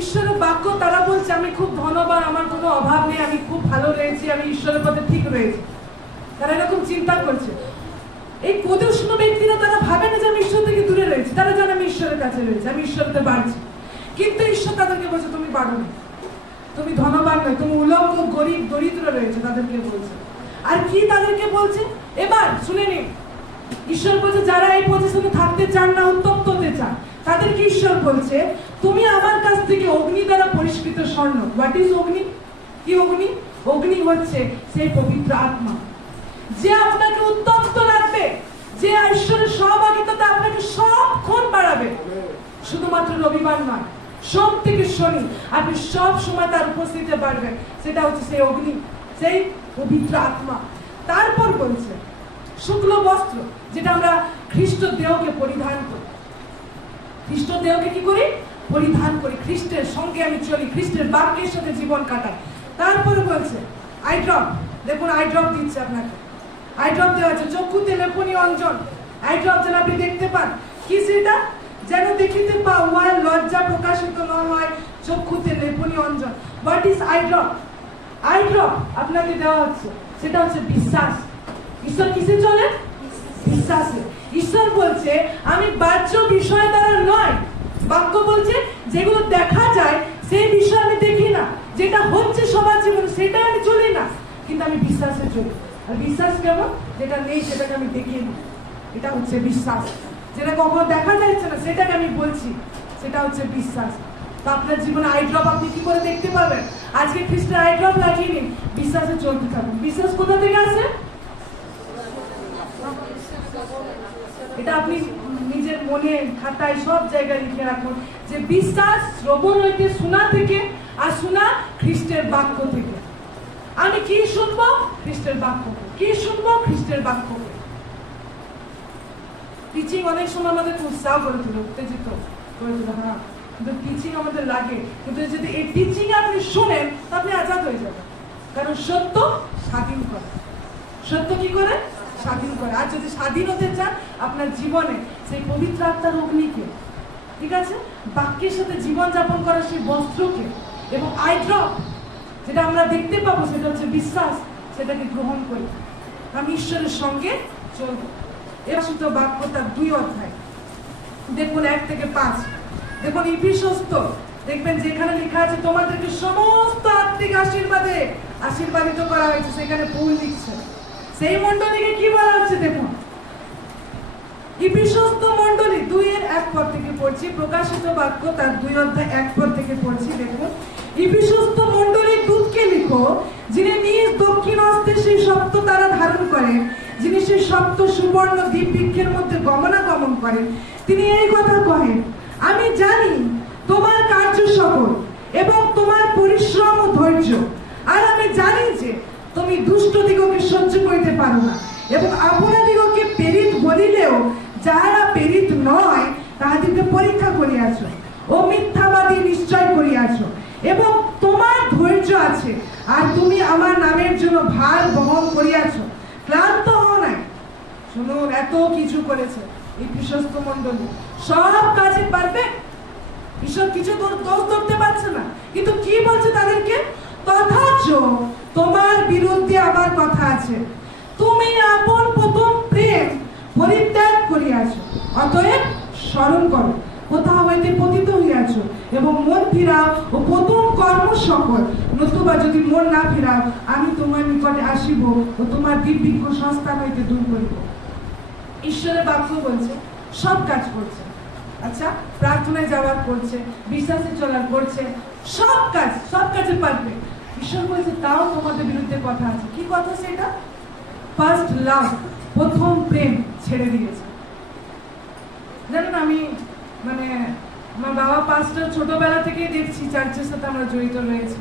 ঈশ্বরের বাক্য তারা বলছে আমি খুব ধনবান, আমার কোনো অভাব নেই, আমি খুব ভালো রয়েছি, আমি ঈশ্বরের পথে ঠিক রয়েছি। তারা এরকম চিন্তা করছে। এই কদুষ্ণ ব্যক্তিরা তারা ভাবে না যে আমি ঈশ্বর থেকে দূরে রয়েছি, তারা জানে আমি ঈশ্বরের কাছে রয়েছি, আমি ঈশ্বরতে বাড়ছি, কিন্তু ঈশ্বর তাদেরকে বলছে তুমি বাড়ো না, তুমি ধনবান নয়, তুমি উলঙ্গ, গরিব, দরিদ্র রয়েছে, তাদেরকে বলছে। আর কি তাদেরকে বলছে এবার শুনে নিন। ঈশ্বর বলছে যারা এই পজিশনে থাকতে চান না, উত্তপ্ত হতে চান, তাদেরকে ঈশ্বর বলছে তুমি আমার কাছ থেকে অগ্নি দ্বারা পরিষ্কৃত স্বর্ণ। হোয়াট ইজ অগ্নি? কি অগ্নি? অগ্নি হচ্ছে সেই পবিত্র আত্মা, যে আপনাকে উত্তপ্ত রাখবে, যে ঈশ্বরের সহভাগিতাতে আপনাকে সবক্ষণ বাড়াবে। শুধুমাত্র রবিবার নয়, সোম থেকে শনি আপনি সব সময় তার উপস্থিতিতে বাড়বেন। সেটা হচ্ছে সেই অগ্নি, সেই পবিত্র আত্মা। তারপর বলছে শুক্ল বস্ত্র, যেটা আমরা খ্রিস্ট দেহকে পরিধান করি। খ্রিস্ট দেহকে কি করি? পরিধান করি। খ্রিস্টের সঙ্গে আমি চলি, খ্রিস্টের বাক্যের সাথে জীবন কাটাই। তারপরে বলছে আই ড্রপ, দেখুন আই ড্রপ দিচ্ছে আপনাকে, আই ড্রপ দেওয়া আছে, চক্ষুতে লেপনি অঞ্জন। আই ড্রপ যেন আপনি দেখতে পান, কি সেটা? যেন দেখিতে পাও, উহার লজ্জা প্রকাশিত না হয়, চক্ষুতে লেপনি অঞ্জন। What is eye drop? Eye drop আপনাকে দেওয়া হচ্ছে, সেটা হচ্ছে বিশ্বাস। ঈশ্বর কিসে চলে? বিশ্বাসে। ঈশ্বর বলছে আমি বাহ্য বিষয় দ্বারা নয়, বাক্য বলছে যেগুলো দেখা যায় সেই বিষয় আমি দেখি না, যেটা হচ্ছে সবার জীবনে সেটা আমি চলি না, কিন্তু আমি বিশ্বাসে চলি। আর বিশ্বাস কেমন? যেটা নেই সেটাকে আমি দেখিয়ে নিই, এটা হচ্ছে বিশ্বাস। যেটা কখনো দেখা যাচ্ছে না সেটাকে আমি বলছি, সেটা হচ্ছে বিশ্বাস। তো আপনার জীবনে আই ড্রপ আপনি কি করে দেখতে পাবেন? আজকে খ্রিস্টের আই ড্রপ লাগিয়ে নিন, বিশ্বাসে চলতে থাকুন। বিশ্বাস কোথা থেকে আসে? এটা আপনি নিজের মনে খাতায় সব জায়গায় লিখে রাখুন যে বিশ্বাস শ্রবণ হইতে শোনা থেকে, আর শোনা খ্রিস্টের বাক্য থেকে। আমি কি শুনবো? খ্রিস্টের বাক্য। কি শুনবো? খ্রিস্টের বাক্য। টিচিং অনেক সময় আমাদের উৎসাহ করে তুলে, উত্তেজিত করে তুলে, হ্যাঁ, কিন্তু টিচিং আমাদের লাগে, কিন্তু যদি এই টিচিং আপনি শুনেন আপনি আজাদ হয়ে যাবেন। কারণ সত্য স্বাধীন করে। সত্য কি করে? স্বাধীন করে। আর যদি স্বাধীন হতে চান আপনার জীবনে সেই পবিত্র আত্মার অগ্নিকে, ঠিক আছে, বাক্যের সাথে জীবন যাপন করার সেই বস্ত্রকে এবং আই ড্রপ যেটা আমরা দেখতে পাবো সেটা হচ্ছে বিশ্বাস, সেটাকে গ্রহণ করি। আমি ঈশ্বরের সঙ্গে চলবো। এবার শুধু বাক্য তার 2 অধ্যায় দেখুন 1 থেকে 5। দেখুন ইফিসস্থ, দেখবেন যেখানে লেখা আছে তোমাদেরকে সমস্ত আত্মিক আশীর্বাদে আশীর্বাদিত করা হয়েছে, সেখানে পৌল লিখছে। সেই মণ্ডলীকে কি বলা হচ্ছে দেখুন, ইফিসস্থ মণ্ডলী 2:1 পদ থেকে পড়ছি, প্রকাশিত বাক্য তার 2 অধ্যায় 1 পদ থেকে পড়ছি। দেখুন, ইফিসস্থ মণ্ডলীর দূতকে লিখো, যিনি নিজ দক্ষিণ হস্তে সেই সপ্ত তারা ধারণ করেন, যিনি সেই সপ্ত সুবর্ণ দ্বীপ বৃক্ষের মধ্যে গমনাগমন করেন, তিনি এই কথা কহেন, আমি জানি তোমার কার্য সকল এবং তোমার পরিশ্রম ও ধৈর্য, আর আমি জানি যে তুমি দুষ্ট দিগকে সহ্য করিতে পারো না, এবং আপনাদিগকে প্রেরিত বলিলেও যাহারা প্রেরিত নয় তাহাদিগকে পরীক্ষা করিয়াছ ও মিথ্যাবাদী নিশ্চয় করিয়াছ, এবং তোমার ধৈর্য আছে, আর তুমি আমার নামের জন্য ভার বহন করিয়াছ, ক্লান্ত হও নাই। শুনুন, এত কিছু করেছে এই বিশ্বস্ত মণ্ডলী, সব কাজে পারবে, ঈশ্বর কিছু দোষ ধরতে পারছে না, কিন্তু কি বলছে তাদেরকে? তথাচ তোমার বিরুদ্ধে আমার কথা আছে, তুমি আপন প্রথম প্রেম পরিত্যাগ করিয়াছ, অতএব স্মরণ করো কোথাও হইতে পতিত হইয়াছ, এবং মন ফিরাও ও প্রথম কর্ম সকল, নতুবা যদি মন না ফিরাও আমি তোমার নিকটে আসিব ও তোমার দিব্যিজ্ঞ সংস্থান হইতে দূর করিব। ঈশ্বরের বাক্য বলছে সব কাজ করছে, আচ্ছা, প্রার্থনায় যাওয়ার করছে, বিশ্বাসে চলার করছে, সব কাজে পারবে। ঈশ্বর বলছে তাও তোমাদের বিরুদ্ধে কথা আছে। কি কথা সেটা? ফার্স্ট লাভ, প্রথম প্রেম ছেড়ে দিয়েছে। জানেন, আমি আমার বাবা পাস্টার, ছোটবেলা থেকেই দেখছি, চার্চের সাথে আমরা জড়িত রয়েছি,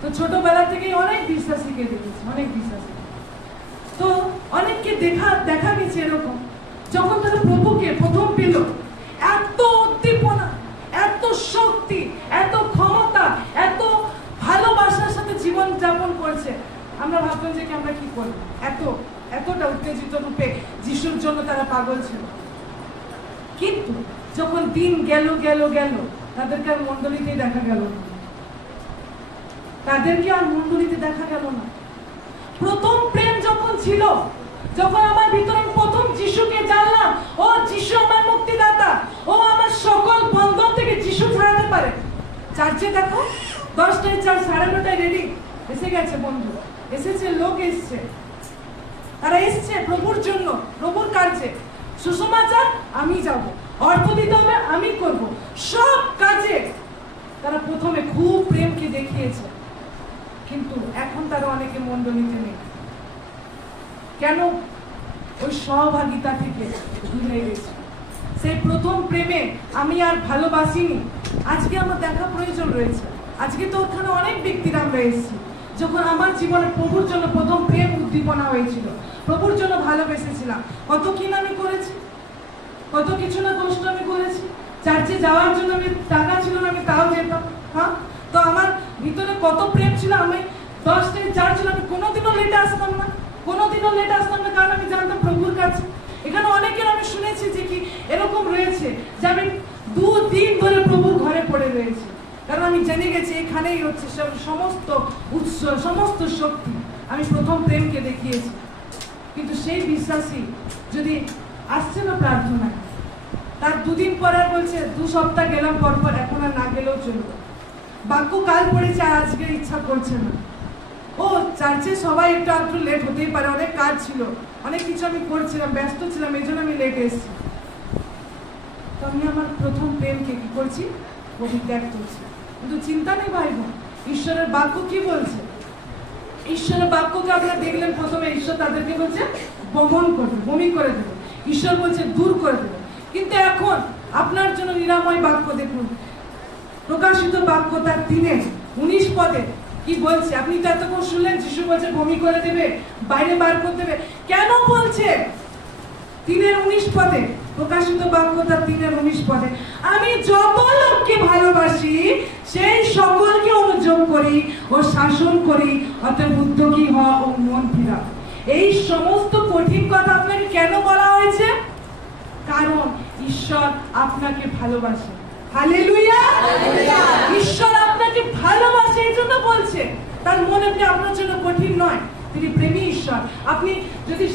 তো ছোটবেলা থেকেই অনেক বিশ্বাসীকে দেখেছি, অনেক বিশ্বাসী। তো অনেককে দেখা গেছে এরকম, যখন তারা প্রভুকে প্রথম পেল, এত উদ্দীপনা, এত শক্তি, এত ক্ষমতা, এত ভালোবাসার সাথে জীবন যাপন করছে, আমরা ভাবতাম যে আমরা কি করবো, এতটা উত্তেজিত রূপে যিশুর জন্য তারা পাগল ছিল। কিন্তু যখন দিন গেল তাদেরকে আর মণ্ডলীতেই দেখা গেল না, তাদেরকে আর মণ্ডলীতে দেখা গেল না। প্রথম প্রেম যখন ছিল, যখন আমার ভিতরে প্রথম যিশুকে জানলাম, ও যিশু আমার মুক্তিদাতা, ও আমার সকল বন্ধন থেকে যিশু ছাড়াতে পারে। চার্চে দেখো 10টায় চার্চ, 9:30 রেডি, এসে গেছে বন্ধু, এসেছে, লোক এসছে, তারা এসছে প্রভুর জন্য, প্রভুর কাজে। সুসমাচার আমি যাব, অর্থ দিতে হবে আমি করব, সব কাজে তারা প্রথমে খুব প্রেমকে দেখিয়েছে। কিন্তু এখন তারা অনেকে মণ্ডলীতে নেই। কেন? ওই সহভাগিতা থেকে দূরে গেছে। সেই প্রথম প্রেমে আমি আর ভালোবাসিনি। আজকে আমার দেখা প্রয়োজন রয়েছে। আজকে তো ওখানে অনেক ব্যক্তিরা আমরা এসেছি, যখন আমার জীবনে প্রভুর জন্য প্রথম প্রেম উদ্দীপনা হয়েছিল, প্রভুর জন্য ভালোবেসেছিলাম, কত কি না আমি করেছি, কত কিছু না কষ্ট আমি করেছি। চার্চে যাওয়ার জন্য আমি টাকা ছিল না, আমি তাও যেতাম। হ্যাঁ, তো আমার ভিতরে কত প্রেম ছিল। আমি 10 দিন চার্চ ছিল, আমি কোনোদিনও লেটে আসতাম না, কারণ আমি জানতাম প্রভুর কাছে। এখানে অনেকের আমি শুনেছি যে কি এরকম রয়েছে যে আমি 2 দিন ধরে প্রভুর ঘরে পড়ে রয়েছি, কারণ আমি জেনে গেছি এখানেই হচ্ছে সমস্ত উৎস, সমস্ত শক্তি। আমি প্রথম প্রেমকে দেখিয়েছি। কিন্তু সেই বিশ্বাসী যদি আসছে না প্রার্থনায়, তার দুদিন পরে বলছে 2 সপ্তাহ গেলাম পরপর, এখন আর না গেলেও চলবে। বাক্য কাল পড়েছে, আজকে ইচ্ছা করছে না। ও চার্চে সবাই একটু লেট হতেই পারে, অনেক কাজ ছিল, অনেক কিছু আমি করছিলাম, ব্যস্ত ছিলাম, এই জন্য আমি লেট এসেছি। তো আমি আমার প্রথম প্রেমকে কি করছি, পরিত্যাগ করছি। কিন্তু চিন্তা নেই ভাই বোন, ঈশ্বরের বাক্য কি বলছে? ঈশ্বরের বাক্যকে আপনারা দেখলেন, প্রথমে ঈশ্বর তাদেরকে বলছে বমন করবে, বমি করে দেবে। ঈশ্বর বলছে দূর করে দেবে। কিন্তু এখন আপনার জন্য নিরাময় বাক্য দেখুন, প্রকাশিত বাক্য তার 3:19 পদে কি বলছে। আপনি তো এতক্ষণ শুনলেন যিশু বলছে বমি করে দেবে, বাইরে বার করে দেবে। কেন বলছে 3:19 পদে? প্রকাশিত বাক্য তার 3:19 পদে, আমি যত লোককে ভালোবাসি সেই সকলকে অনুযোগ করি ও শাসন করি, অতএব উদ্যোগী হও ও মন ফিরাও। এই সমস্ত কঠিন কথা আপনাকে কেন বলা হয়েছে? কারণ ঈশ্বর আপনাকে ভালোবাসে। হালেলুয়া! ঈশ্বর আপনাকে ভালোবাসে, এই জন্য বলছে। তার মন এমনি আপনার জন্য কঠিন নয়, তিনি প্রেমী ঈশ্বর। আপনি যদি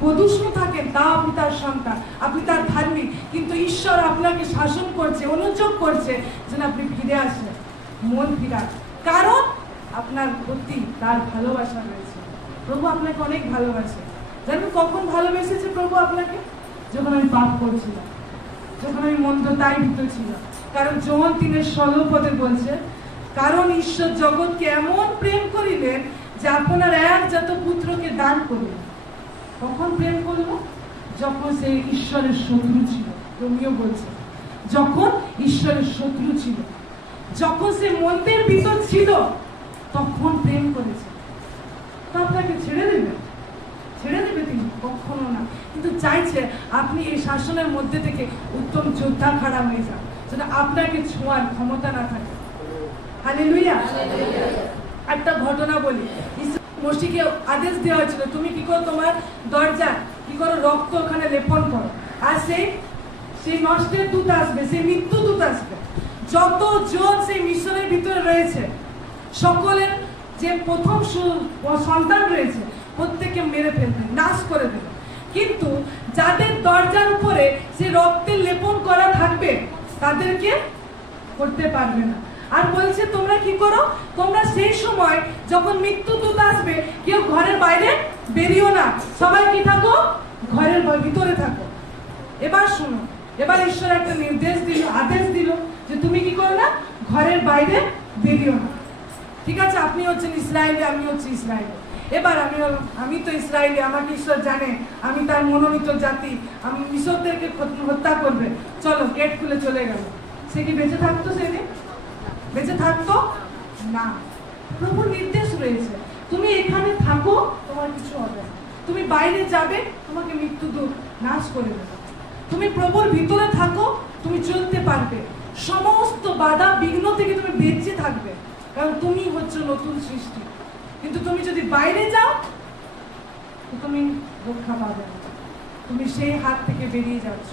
প্রদূষণ থাকেন, তাও আপনি তার সন্তান, আপনি তার ধার্মিক, কিন্তু ঈশ্বর আপনাকে শাসন করছে, অনুযোগ করছে যেন আপনি ফিরে আসেন, মন ফিরান। কারণ আপনার প্রতি তার ভালোবাসা রয়েছে। প্রভু আপনাকে অনেক ভালোবাসে। জানেন কখন ভালোবেসেছে প্রভু আপনাকে? যখন আমি পাপ করছিলাম, যখন আমি মন্দতায় ভিতর ছিলাম। কারণ যোহন 3:16 পদে বলছে, কারণ ঈশ্বর জগৎকে এমন প্রেম করিলেন যে আপনার একজাত পুত্রকে দান করলেন। কখন প্রেম করলো? যখন সে ঈশ্বরের শত্রু ছিল। তুমিও বলছে যখন ঈশ্বরের শত্রু ছিল, যখন সে মন্দির ভিতর ছিল, তখন প্রেম করেছে। তো আপনাকে ছেড়ে দেবে? ছেড়ে দেবে তিনি? কখনো না। কিন্তু চাইছে আপনি এই শাসনের মধ্যে থেকে উত্তম যোদ্ধা খাড়া হয়ে যান, যেন আপনাকে ছোঁয়ার ক্ষমতা না থাকে। হালেলুয়া! একটা ঘটনা বলি। মসিকে আদেশ দেওয়া হয়েছিল, তুমি কি করো, তোমার দরজা কি করো, রক্ত ওখানে লেপন করো। আর সেই নষ্টের দূত আসবে, সেই মৃত্যু দূত আসবে। যত জন সেই মিশনের ভিতরে রয়েছে, সকলের যে প্রথম সন্তান রয়েছে, প্রত্যেককে মেরে ফেলবে, নাশ করে দেবে। কিন্তু যাদের দরজার উপরে সে রক্তের লেপন করা থাকবে, তাদেরকে করতে পারবে না। আর বলছে তোমরা কি করো, তোমরা সেই সময় যখন মৃত্যুদূত আসবে, কেউ ঘরের বাইরে বেরিও না, সবাই কি থাকো, ঘরের ভিতরে থাকো। এবার শুনো, এবার ঈশ্বর একটা নির্দেশ দিল, আদেশ দিল যে তুমি কি করো না, ঘরের বাইরে বেরিও না। ঠিক আছে, আপনি হচ্ছেন ইসরায়েলি, আমি হচ্ছি ইসরায়েলি। এবার আমি তো ইসরায়েলি, আমাকে ঈশ্বর জানে আমি তার মনোনীত জাতি, আমি মিশরদেরকে হত্যা করবে, চলো গেট খুলে চলে গেল। সে কি বেঁচে থাকতো? সেদিন বেঁচে থাকতো না। প্রভুর নির্দেশ রয়েছে, তুমি এখানে থাকো, তোমার কিছু হবে না। তুমি বাইরে যাবে, তোমাকে মৃত্যুদূত নাশ করে দেবে। তুমি প্রভুর ভিতরে থাকো, তুমি চলতে পারবে, সমস্ত বাধা বিঘ্ন থেকে তুমি বেঁচে থাকবে, কারণ তুমি হচ্ছে নতুন সৃষ্টি। কিন্তু তুমি যদি বাইরে যাও, তুমি রক্ষা পাবে না, তুমি সেই হাত থেকে বেরিয়ে যাচ্ছ।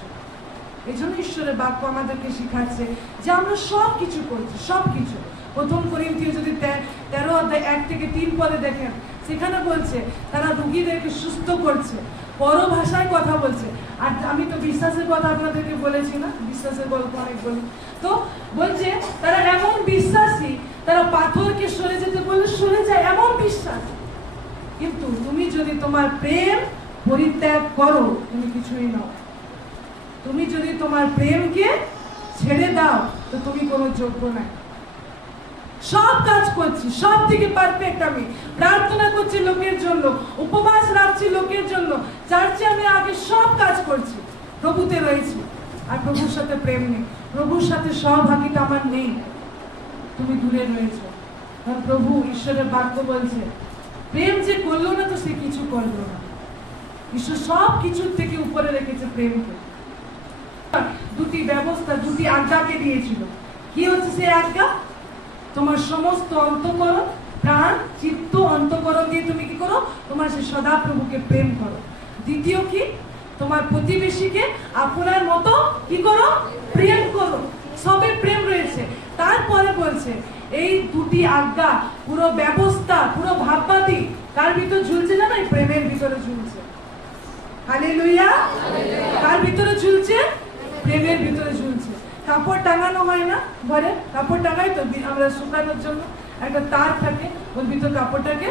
এই জন্য ঈশ্বরের বাক্য আমাদেরকে শিখাচ্ছে যে আমরা সব কিছু করছি, সব কিছু। প্রথম করিন্থীয় যদি 13:1-3 পদে দেখেন, সেখানে বলছে তারা রোগীদেরকে সুস্থ করছে, পরভাষায় কথা বলছে। আর আমি তো বিশ্বাসের কথা আপনাদেরকে বলেছি না, বিশ্বাসের গল্প অনেক বলি। তো বলছে তারা এমন বিশ্বাসী, তারা পাথরকে সরে যেতে বলে সরে যায়, এমন বিশ্বাস। কিন্তু তুমি যদি তোমার প্রেম পরিত্যাগ করো, তুমি কিছুই নও। তুমি যদি তোমার প্রেমকে ছেড়ে দাও, তো তুমি কোনো যোগ্য নাই। সব কাজ করছি, সব থেকে পারফেক্ট, আমি প্রার্থনা করছি লোকের জন্য, উপবাস রাখছি লোকের জন্য, চার্চে আমি আগে সব কাজ করছি, প্রভুতে রয়েছি, আর প্রভুর সাথে প্রেম নেই, প্রভুর সাথে সহভাগিতা আমার নেই, তুমি দূরে রয়েছো। প্রভু ঈশ্বরের বাক্য বলছে প্রেম যে করলো না, তো সে কিছু করলো না। ঈশ্বর সব কিছুর থেকে উপরে রেখেছে প্রেমকে। দুটি ব্যবস্থা, দুটি আজ্ঞাকে দিয়েছিল। কি হচ্ছে সেই আজ্ঞা? তোমার সমস্ত অন্তঃকরণ, প্রাণ, চিত্ত, অন্তঃকরণ দিয়ে তুমি কি করো, তোমার সে সদাপ্রভুকে প্রেম করো। দ্বিতীয় কি? তোমার প্রতিবেশীকে আপনার মতো কি করো, প্রেম করো। সবে প্রেম রয়েছে। তারপরে বলছে এই দুটি আজ্ঞা, পুরো ব্যবস্থা, পুরো ভাববাদী কার ভিতর ঝুলছে জানো? এই প্রেমের ভিতরে ঝুলছে। হালেলুয়া। কার ভিতরে ঝুলছে? প্রেমের ভিতরে ঝুলছে। কাপড় টাঙানো হয় না ঘরে? কাপড় টাঙাই তো আমরা শুকানোর জন্য, একটা তার থাকে, ওর ভিতর কাপড়টাকে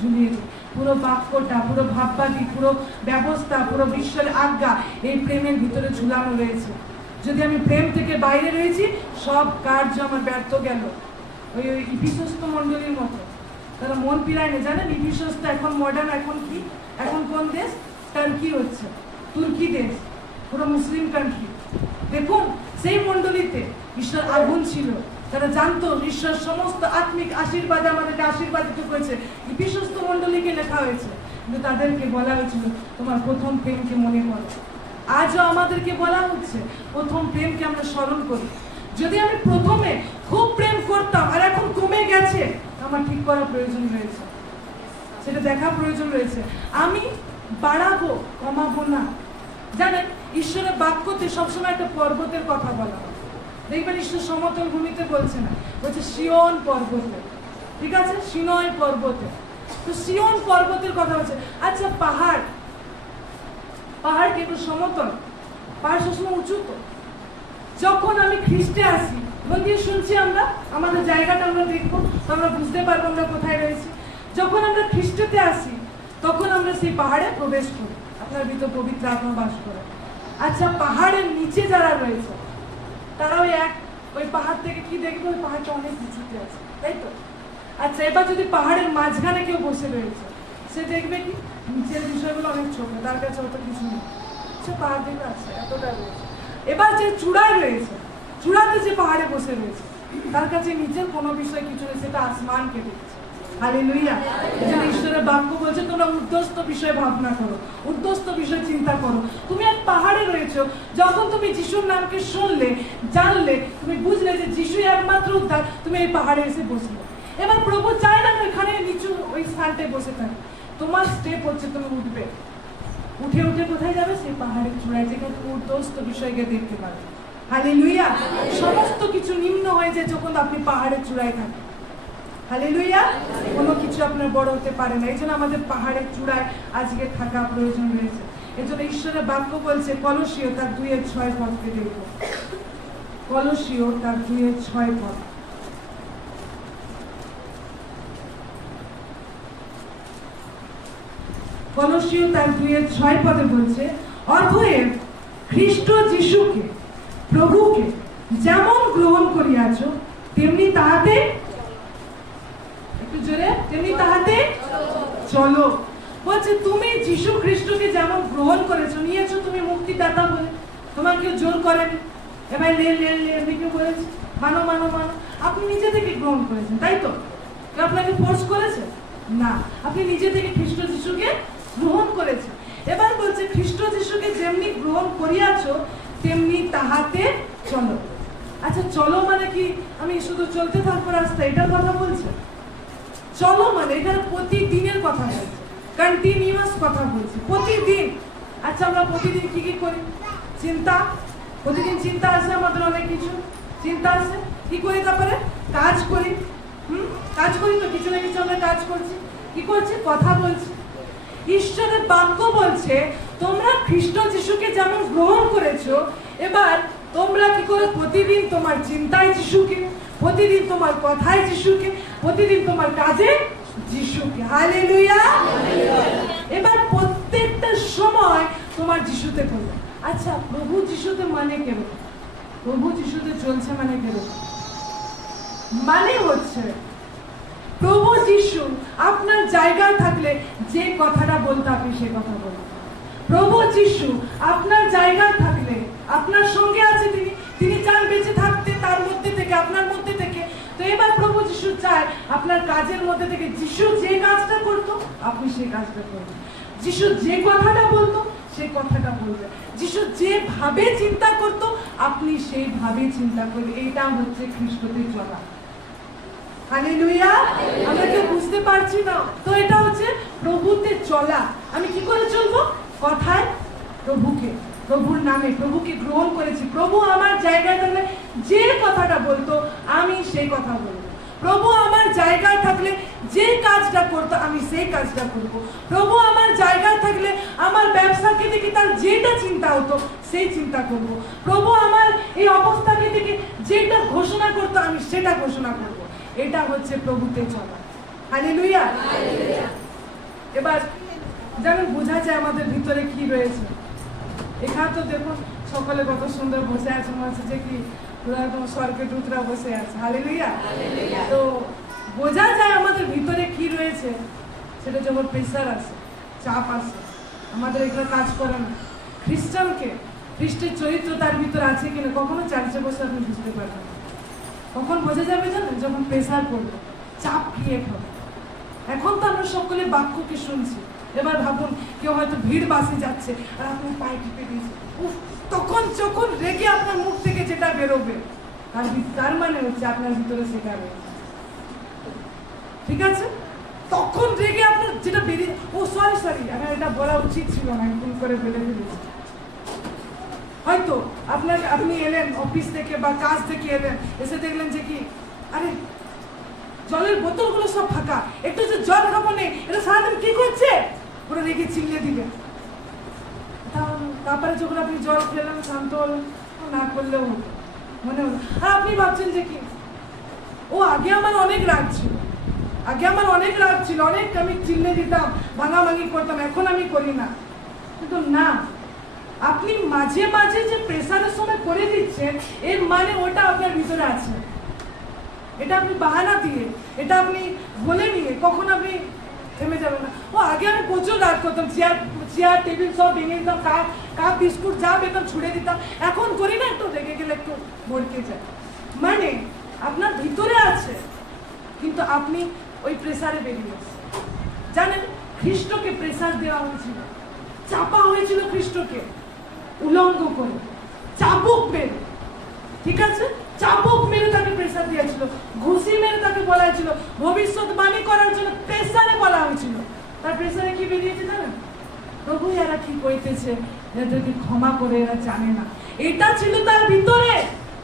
ঝুলিয়ে দিই। পুরো বাক্যটা, পুরো ভাববাদী, পুরো ব্যবস্থা, পুরো বিশ্বের আজ্ঞা এই প্রেমের ভিতরে ঝুলানো রয়েছে। যদি আমি প্রেম থেকে বাইরে রয়েছি, সব কার্য আমার ব্যর্থ গেল। ওই ইফিসস্থ মন্ডলীর মতো, তারা মন পিরায় না। জানেন ইফিসস্থ এখন মডার্ন, এখন কি, এখন কোন দেশ? টার্কি হচ্ছে, তুর্কি দেশ, পুরো মুসলিম কান্ট্রি। দেখুন সেই মন্ডলীতে ঈশ্বর আগুন ছিল, তারা জানতো ঈশ্বর সমস্ত আত্মিক আশীর্বাদ আমাদেরকে আশীর্বাদিত করেছে। ইফিসস্থ মন্ডলীকে লেখা হয়েছে, কিন্তু তাদেরকে বলা হয়েছিল তোমার প্রথম প্রেমকে মনে করো। আজও আমাদেরকে বলা হচ্ছে প্রথম প্রেমকে আমরা স্মরণ করি। যদি আমি প্রথমে খুব প্রেম করতাম আর এখন কমে গেছে, আমার ঠিক করা প্রয়োজন রয়েছে, সেটা দেখা প্রয়োজন রয়েছে। আমি বাড়াবো, কমাবো না। জানেন ঈশ্বরের বাক্যতে সবসময় একটা পর্বতের কথা বলা হয়। দেখবেন ঈশ্বর সমতল ভূমিতে বলছে না, বলছে সিয়ন পর্বতে, ঠিক আছে, সিনয় পর্বতে। তো সিয়ন পর্বতের কথা বলছে। আচ্ছা পাহাড়, পাহাড় কিন্তু সমতল, পাহাড় সবসময় উঁচু। তো যখন আমি খ্রিস্টে আসি, মন দিয়ে শুনছি আমরা, আমাদের জায়গাটা আমরা দেখবো, তো আমরা বুঝতে পারবো আমরা কোথায় রয়েছি। যখন আমরা খ্রিস্টতে আসি, তখন আমরা সেই পাহাড়ে প্রবেশ করি, আপনার ভিতর পবিত্র আত্মা বাস করে। আচ্ছা পাহাড়ের নিচে যারা রয়েছে, তারাও ওই পাহাড় থেকে কি দেখবে? ওই পাহাড়টা অনেক উঁচুতে আছে, তাই তো? আচ্ছা এবার যদি পাহাড়ের মাঝখানে কেউ বসে রয়েছে, সে দেখবে কি নিচের বিষয়গুলো অনেক ছোট, তার কাছে অত কিছু নেই, সে পাহাড় থেকে আছে, এতটা রয়েছে। এবার যে চূড়ায় রয়েছে, চূড়াতে যে পাহাড়ে বসে রয়েছে, তার কাছে নিচের কোনো বিষয় কিছু নেই, সেটা আসমানকে দেখছে। হালেলুয়া। এজন্য ঈশ্বরের বাক্য বলছে তোমরা উর্ধ্বস্থ বিষয়ে ভাবনা করো, উর্ধ্বস্থ বিষয়ে চিন্তা করো। তুমি এক পাহাড়ে রয়েছো, যখন তুমি যিশুর নামকে শুনলে, জানলে, তুমি বুঝলে যে যিশুই একমাত্র উদ্ধার, তুমি এই পাহাড়ে এসে বসলে। এবার প্রভু চায় না ওইখানে নিচু ওই স্থানটায় বসে থাকে। তোমার স্টেপ হচ্ছে তুমি উঠবে, উঠে উঠে কোথায় যাবে? সেই পাহাড়ের চূড়ায়, যেখানে তুমি উর্ধ্বস্থ বিষয়কে দেখতে পাবে। হালেলুয়া। সমস্ত কিছু নিম্ন হয়ে যায় যখন আপনি পাহাড়ের চূড়ায় থাকেন। হালেলুয়া। কোনো কিছু আপনার বড় হতে পারে না। এই জন্য আমাদের পাহাড়ের চূড়ায় আজকে থাকা প্রয়োজন রয়েছে। এই জন্য ঈশ্বরের বাক্য বলছে, কলসীয় তার 2:6 পদকে দেখব। কলসীয় তার 2:6 পদ। কলসীয় তার 2:6 পদে বলছে, অতএব খ্রিস্ট যিশুকে প্রভুকে যেমন গ্রহণ করিয়াছ, তেমনি তাহাতে, একটু জোরে, তেমনি তাহাতে চলো। বলছে তুমি যিশু খ্রিস্টকে যেমন গ্রহণ করেছো, নিয়েছো তুমি মুক্তিদাতা বলে, তোমার কেউ জোর করেনি, এবার লে কেউ বলেছে মানো মানো মানো, আপনি নিজে থেকে গ্রহণ করেছেন, তাই তো? কেউ আপনাকে ফোর্স করেছে না, আপনি নিজে থেকে খ্রিস্ট যিশুকে গ্রহণ করেছেন। এবার বলছে খ্রিস্ট যিশুকে যেমনি গ্রহণ করিয়াছ, তেমনি তাহাতে চলো। আচ্ছা চলো মানে কি আমি শুধু চলতে থাকবো রাস্তা, এটার কথা বলছে? চলো মানে এখানে প্রতিদিনের কথা বলছে, কন্টিনিউয়াস কথা বলছে, প্রতিদিন। আচ্ছা আমরা প্রতিদিন কি কি করি? চিন্তা, প্রতিদিন চিন্তা আসে, আমাদের অনেক কিছু চিন্তা আসে, কি করি? তারপরে কাজ করি, কাজ করি তো, কিছু না কিছু আমরা কাজ করছি, কি করছি? কথা বলছি। ঈশ্বরের বাক্য বলছে তোমরা খ্রিস্ট যিশুকে যেমন গ্রহণ করেছো, এবার তোমরা কি করে? প্রতিদিন তোমার চিন্তায় যিশুকে, প্রতিদিন তোমার কথায় যিশুকে, প্রতিদিন তোমার কাজে যিশুকে। হালেলুয়া। এবার প্রত্যেকটা সময় তোমার যিশুতে করবে। আচ্ছা প্রভু যিশুতে মানে কেন? প্রভু যিশুতে চলছে মানে কেন? মানে হচ্ছে প্রভু যিশু আপনার জায়গায় থাকলে যে কথাটা বলতে আপনি সে কথা বলবেন। প্রভু যিশু আপনার জায়গায় থাকলে, আপনার সঙ্গে আছে তিনি, তিনি চান বেঁচে থাকতে তার মধ্যে থেকে, আপনার মধ্যে থেকে। তো এবার প্রভু যিশু চায় আপনার কাজের মধ্যে থেকে যিশু যে কাজটা করতো আপনি সেই কাজটা করবেন, যিশু যে কথাটা বলতো সেই কথাটা বলবেন, যিশু যেভাবে চিন্তা করতো আপনি সেইভাবে চিন্তা করবেন। এটা হচ্ছে খ্রিস্টতে চলা। হালেলুয়া। আমরা কেউ বুঝতে পারছি না, তো এটা হচ্ছে প্রভুতে চলা। আমি কি করে চলবো? কথায় প্রভুকে, প্রভুর নামে, প্রভুকে গ্রহণ করেছি। প্রভু আমার জায়গায় থাকলে যে কথাটা বলতো আমি সেই কথা বলবো। প্রভু আমার জায়গায় থাকলে যে কাজটা করতো আমি সেই কাজটা করব। প্রভু আমার জায়গায় থাকলে আমার ব্যবসাকে দেখে তার যেটা চিন্তা হতো সেই চিন্তা করব। প্রভু আমার এই অবস্থাকে দেখে যেটা ঘোষণা করতো আমি সেটা ঘোষণা করব। এটা হচ্ছে প্রভুতে চলা। হালেলুয়া। এবার যেমন বোঝা যায় আমাদের ভিতরে কি রয়েছে। এখানে তো দেখুন সকলে কত সুন্দর বসে আছে, মনে হচ্ছে যে কি একদম স্বর্গের দূতরা বসে আছে। হালেলুয়া। তো বোঝা যায় আমাদের ভিতরে কি রয়েছে। সেটা যখন প্রেসার আসে, চাপ আসে, আমাদের এগুলো কাজ করে না। খ্রিস্টানকে, খ্রিস্টের চরিত্র তার ভিতরে আছে কিনা কখনো চার্চে বসে আপনি বুঝতে পারবেন না। কখন বোঝা যাবে জানেন? যখন প্রেসার পড়বে, চাপ ক্রিয়েট হবে। এখন তো আমরা সকলে বাক্যকে শুনছি। এবার ভাবুন কেউ হয়তো ভিড় বাসে যাচ্ছে আর আপনার পায়ে টিপে দিয়েছে, তখন যখন রেগে আপনার মুখ থেকে যেটা বেরোবে তার মানে হচ্ছে আপনার ভিতরে সেটা রয়েছে। ঠিক আছে? তখন রেগে আপনার যেটা বেরিয়ে, ও সরি আমার এটা বলা উচিত ছিল না, ভুল করে বেড়ে ফেলেছি। হয়তো আপনি এলেন অফিস থেকে বা কাজ থেকে এলেন, এসে দেখলেন যে কি আরে জলের বোতলগুলো সব ফাঁকা, একটু যে জল খাবো নেই, এটা সারাদিন কি করছে, ওরা রেগে চিল্লে দিবে। তারপরে যখন আপনি জল খেলেন শান্ত হলেন, না করলেও হতো, মনে হলো। আর আপনি ভাবছেন যে কি ও আগে আমার অনেক রাগ ছিল, অনেক আমি চিল্লে দিতাম, ভাঙাভাঙি করতাম, এখন আমি করি না। কিন্তু না, আপনি মাঝে মাঝে যে প্রেসারের সময় করে দিচ্ছেন এর মানে ওটা আপনার ভিতরে আছে। এটা আপনি বাহানা দিয়ে, এটা আপনি বলে নিয়ে কখন আপনি থেমে যাবেন না। ও আগে আমি প্রচুর রাগ করতাম, চেয়ার টেবিল সব ভেঙে দিতাম, কাপ বিস্কুট যা পেতাম ছুড়ে দিতাম, এখন করি না, একটু রেগে গেলে একটু ভড়কে যায়। মানে আপনার ভিতরে আছে কিন্তু আপনি ওই প্রেসারে বেরিয়ে আসছেন। জানেন খ্রিস্টকে প্রেসার দেওয়া হয়েছিল, চাপা হয়েছিল খ্রিস্টকে উলঙ্গ করে, চাবুক মেরে। ঠিক আছে? চাবুক মেরে তাকে প্রেসার দিয়েছিল, ঘুষি মেরে তাকে বলা হয়েছিল, ভবিষ্যৎবাণী করার জন্য প্রেসারে বলা হয়েছিল। তার প্রেসারে কি বেরিয়েছে জানেন? প্রভু এরা কি কইতেছে, এদেরকে ক্ষমা করে, এরা জানে না। এটা ছিল তার ভিতরে,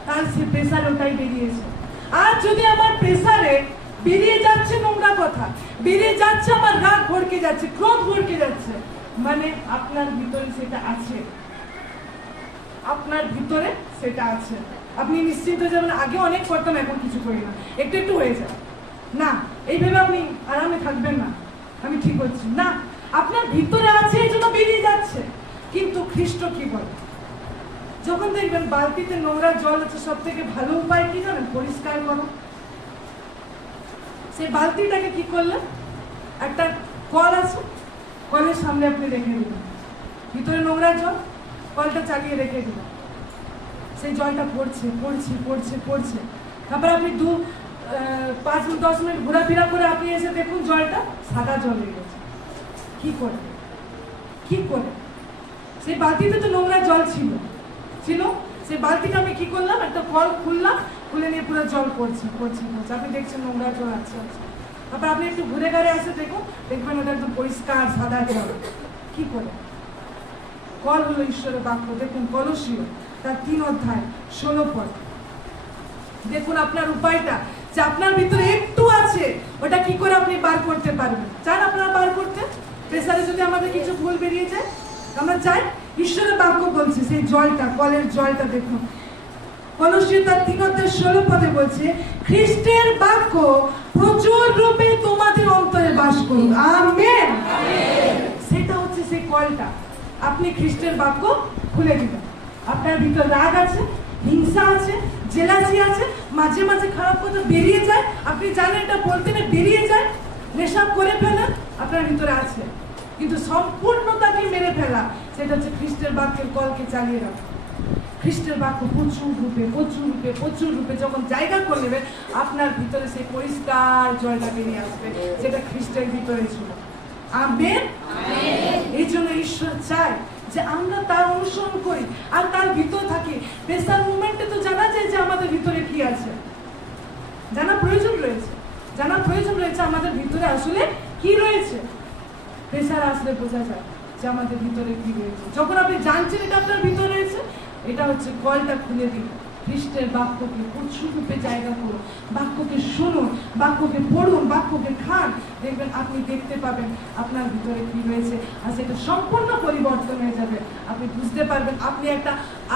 তার সে প্রেসার ওটাই বেরিয়েছে। আর যদি আমার প্রেসারে বেরিয়ে যাচ্ছে নোংরা কথা, বেরিয়ে যাচ্ছে আমার রাগ ভড়কে যাচ্ছে, ক্রোধ ভড়কে যাচ্ছে, মানে আপনার ভিতরে সেটা আছে, আপনার ভিতরে সেটা আছে। আপনি নিশ্চিন্ত যাবেন, আগে অনেক করতাম এখন কিছু করি না, একটু একটু হয়ে যায় না, এইভাবে আপনি আরামে থাকবেন না, আমি ঠিক হচ্ছি না, আপনার ভিতরে আছে এই জন্য বেরিয়ে যাচ্ছে। কিন্তু খ্রিস্ট কি বলে? যখন দেখবেন বালতিতে নোংরা জল আছে, সব থেকে ভালো উপায় কি জানেন? পরিষ্কার করো। সেই বালতিটাকে কি করলেন? একটা কল আছে, কলের সামনে আপনি রেখে দিলেন, ভিতরে নোংরা জল, কলটা চালিয়ে রেখে দিলেন, সেই জলটা পড়ছে পড়ছে পড়ছে পড়ছে। তারপর আপনি 5-10 মিনিট ঘোরাফেরা করে আপনি এসে দেখুন জলটা সাদা জল হয়ে গেছে। কি করে? সেই বালতিতে তো নোংরা জল ছিল, সেই বালতিটা আমি কি করলাম, একটা কল খুললাম, খুলে নিয়ে পুরো জল পড়ছে। আপনি দেখছেন নোংরা জল আছে। তারপর আপনি একটু ঘুরে ঘুরে আসে দেখুন, দেখবেন ওটা একদম পরিষ্কার সাদা জল। কি করে? কল হলো ঈশ্বরের বাক্য। দেখুন কলসীয় তার 3 অধ্যায় 16 পদ। দেখুন আপনার উপায়টা, যে আপনার ভিতরে একটু আছে, ওটা কি করে আপনি বার করতে পারবেন। চান আপনারা বার করতে? প্রেসারে যদি আমাদের কিছু ভুল বেরিয়ে যায়, আমরা চাই। ঈশ্বরের বাক্য বলছে সেই জলটা, কলের জলটা দেখুন কলসীয় তার 3 অধ্যায় 16 পদে বলছে, খ্রিস্টের বাক্য প্রচুর রূপে তোমাদের অন্তরে বাস করুক। আমেন। সেটা হচ্ছে সেই কলটা। আপনি খ্রিস্টের বাক্য খুলে দিবেন। আপনার ভিতর রাগ আছে, হিংসা আছে, জেলাসি আছে, মাঝে মাঝে খারাপ কথা বেরিয়ে যায়, আপনি জানেন এটা বলতে না, বেরিয়ে যায়, নেশা করে ফেলেন, আপনার ভিতরে আছে। কিন্তু সম্পূর্ণতাকে মেরে ফেলা, সেটা হচ্ছে খ্রিস্টের বাক্যের কলকে চালিয়ে রাখা। খ্রিস্টের বাক্য প্রচুর রূপে যখন জায়গা করে নেবে, আপনার ভিতরে সেই পরিষ্কার জলটা বেরিয়ে আসবে, যেটা খ্রিস্টের ভিতরে ছিল। আমেন। এই জন্য ঈশ্বর চায় যে আমরা তার অনুসরণ করি আর তার ভিতর থাকি। প্রেসার মুভমেন্টে তো জানা যায় যে আমাদের ভিতরে কি আছে, জানা প্রয়োজন রয়েছে আমাদের ভিতরে আসলে কি রয়েছে। প্রেসার আসলে বোঝা যায় যে আমাদের ভিতরে কি রয়েছে। যখন আপনি জানছেন এটা আপনার ভিতরে রয়েছে, এটা হচ্ছে কলটা খুলে দিন, খ্রিস্টের বাক্যকে প্রচুররূপে জায়গা করুন, বাক্যকে শুনুন, বাক্যকে পড়ুন, বাক্যকে খান, দেখবেন আপনি দেখতে পাবেন আপনার ভিতরে কি রয়েছে, আর সেটা সম্পূর্ণ পরিবর্তন হয়ে যাবে। আপনি বুঝতে পারবেন আপনি একটা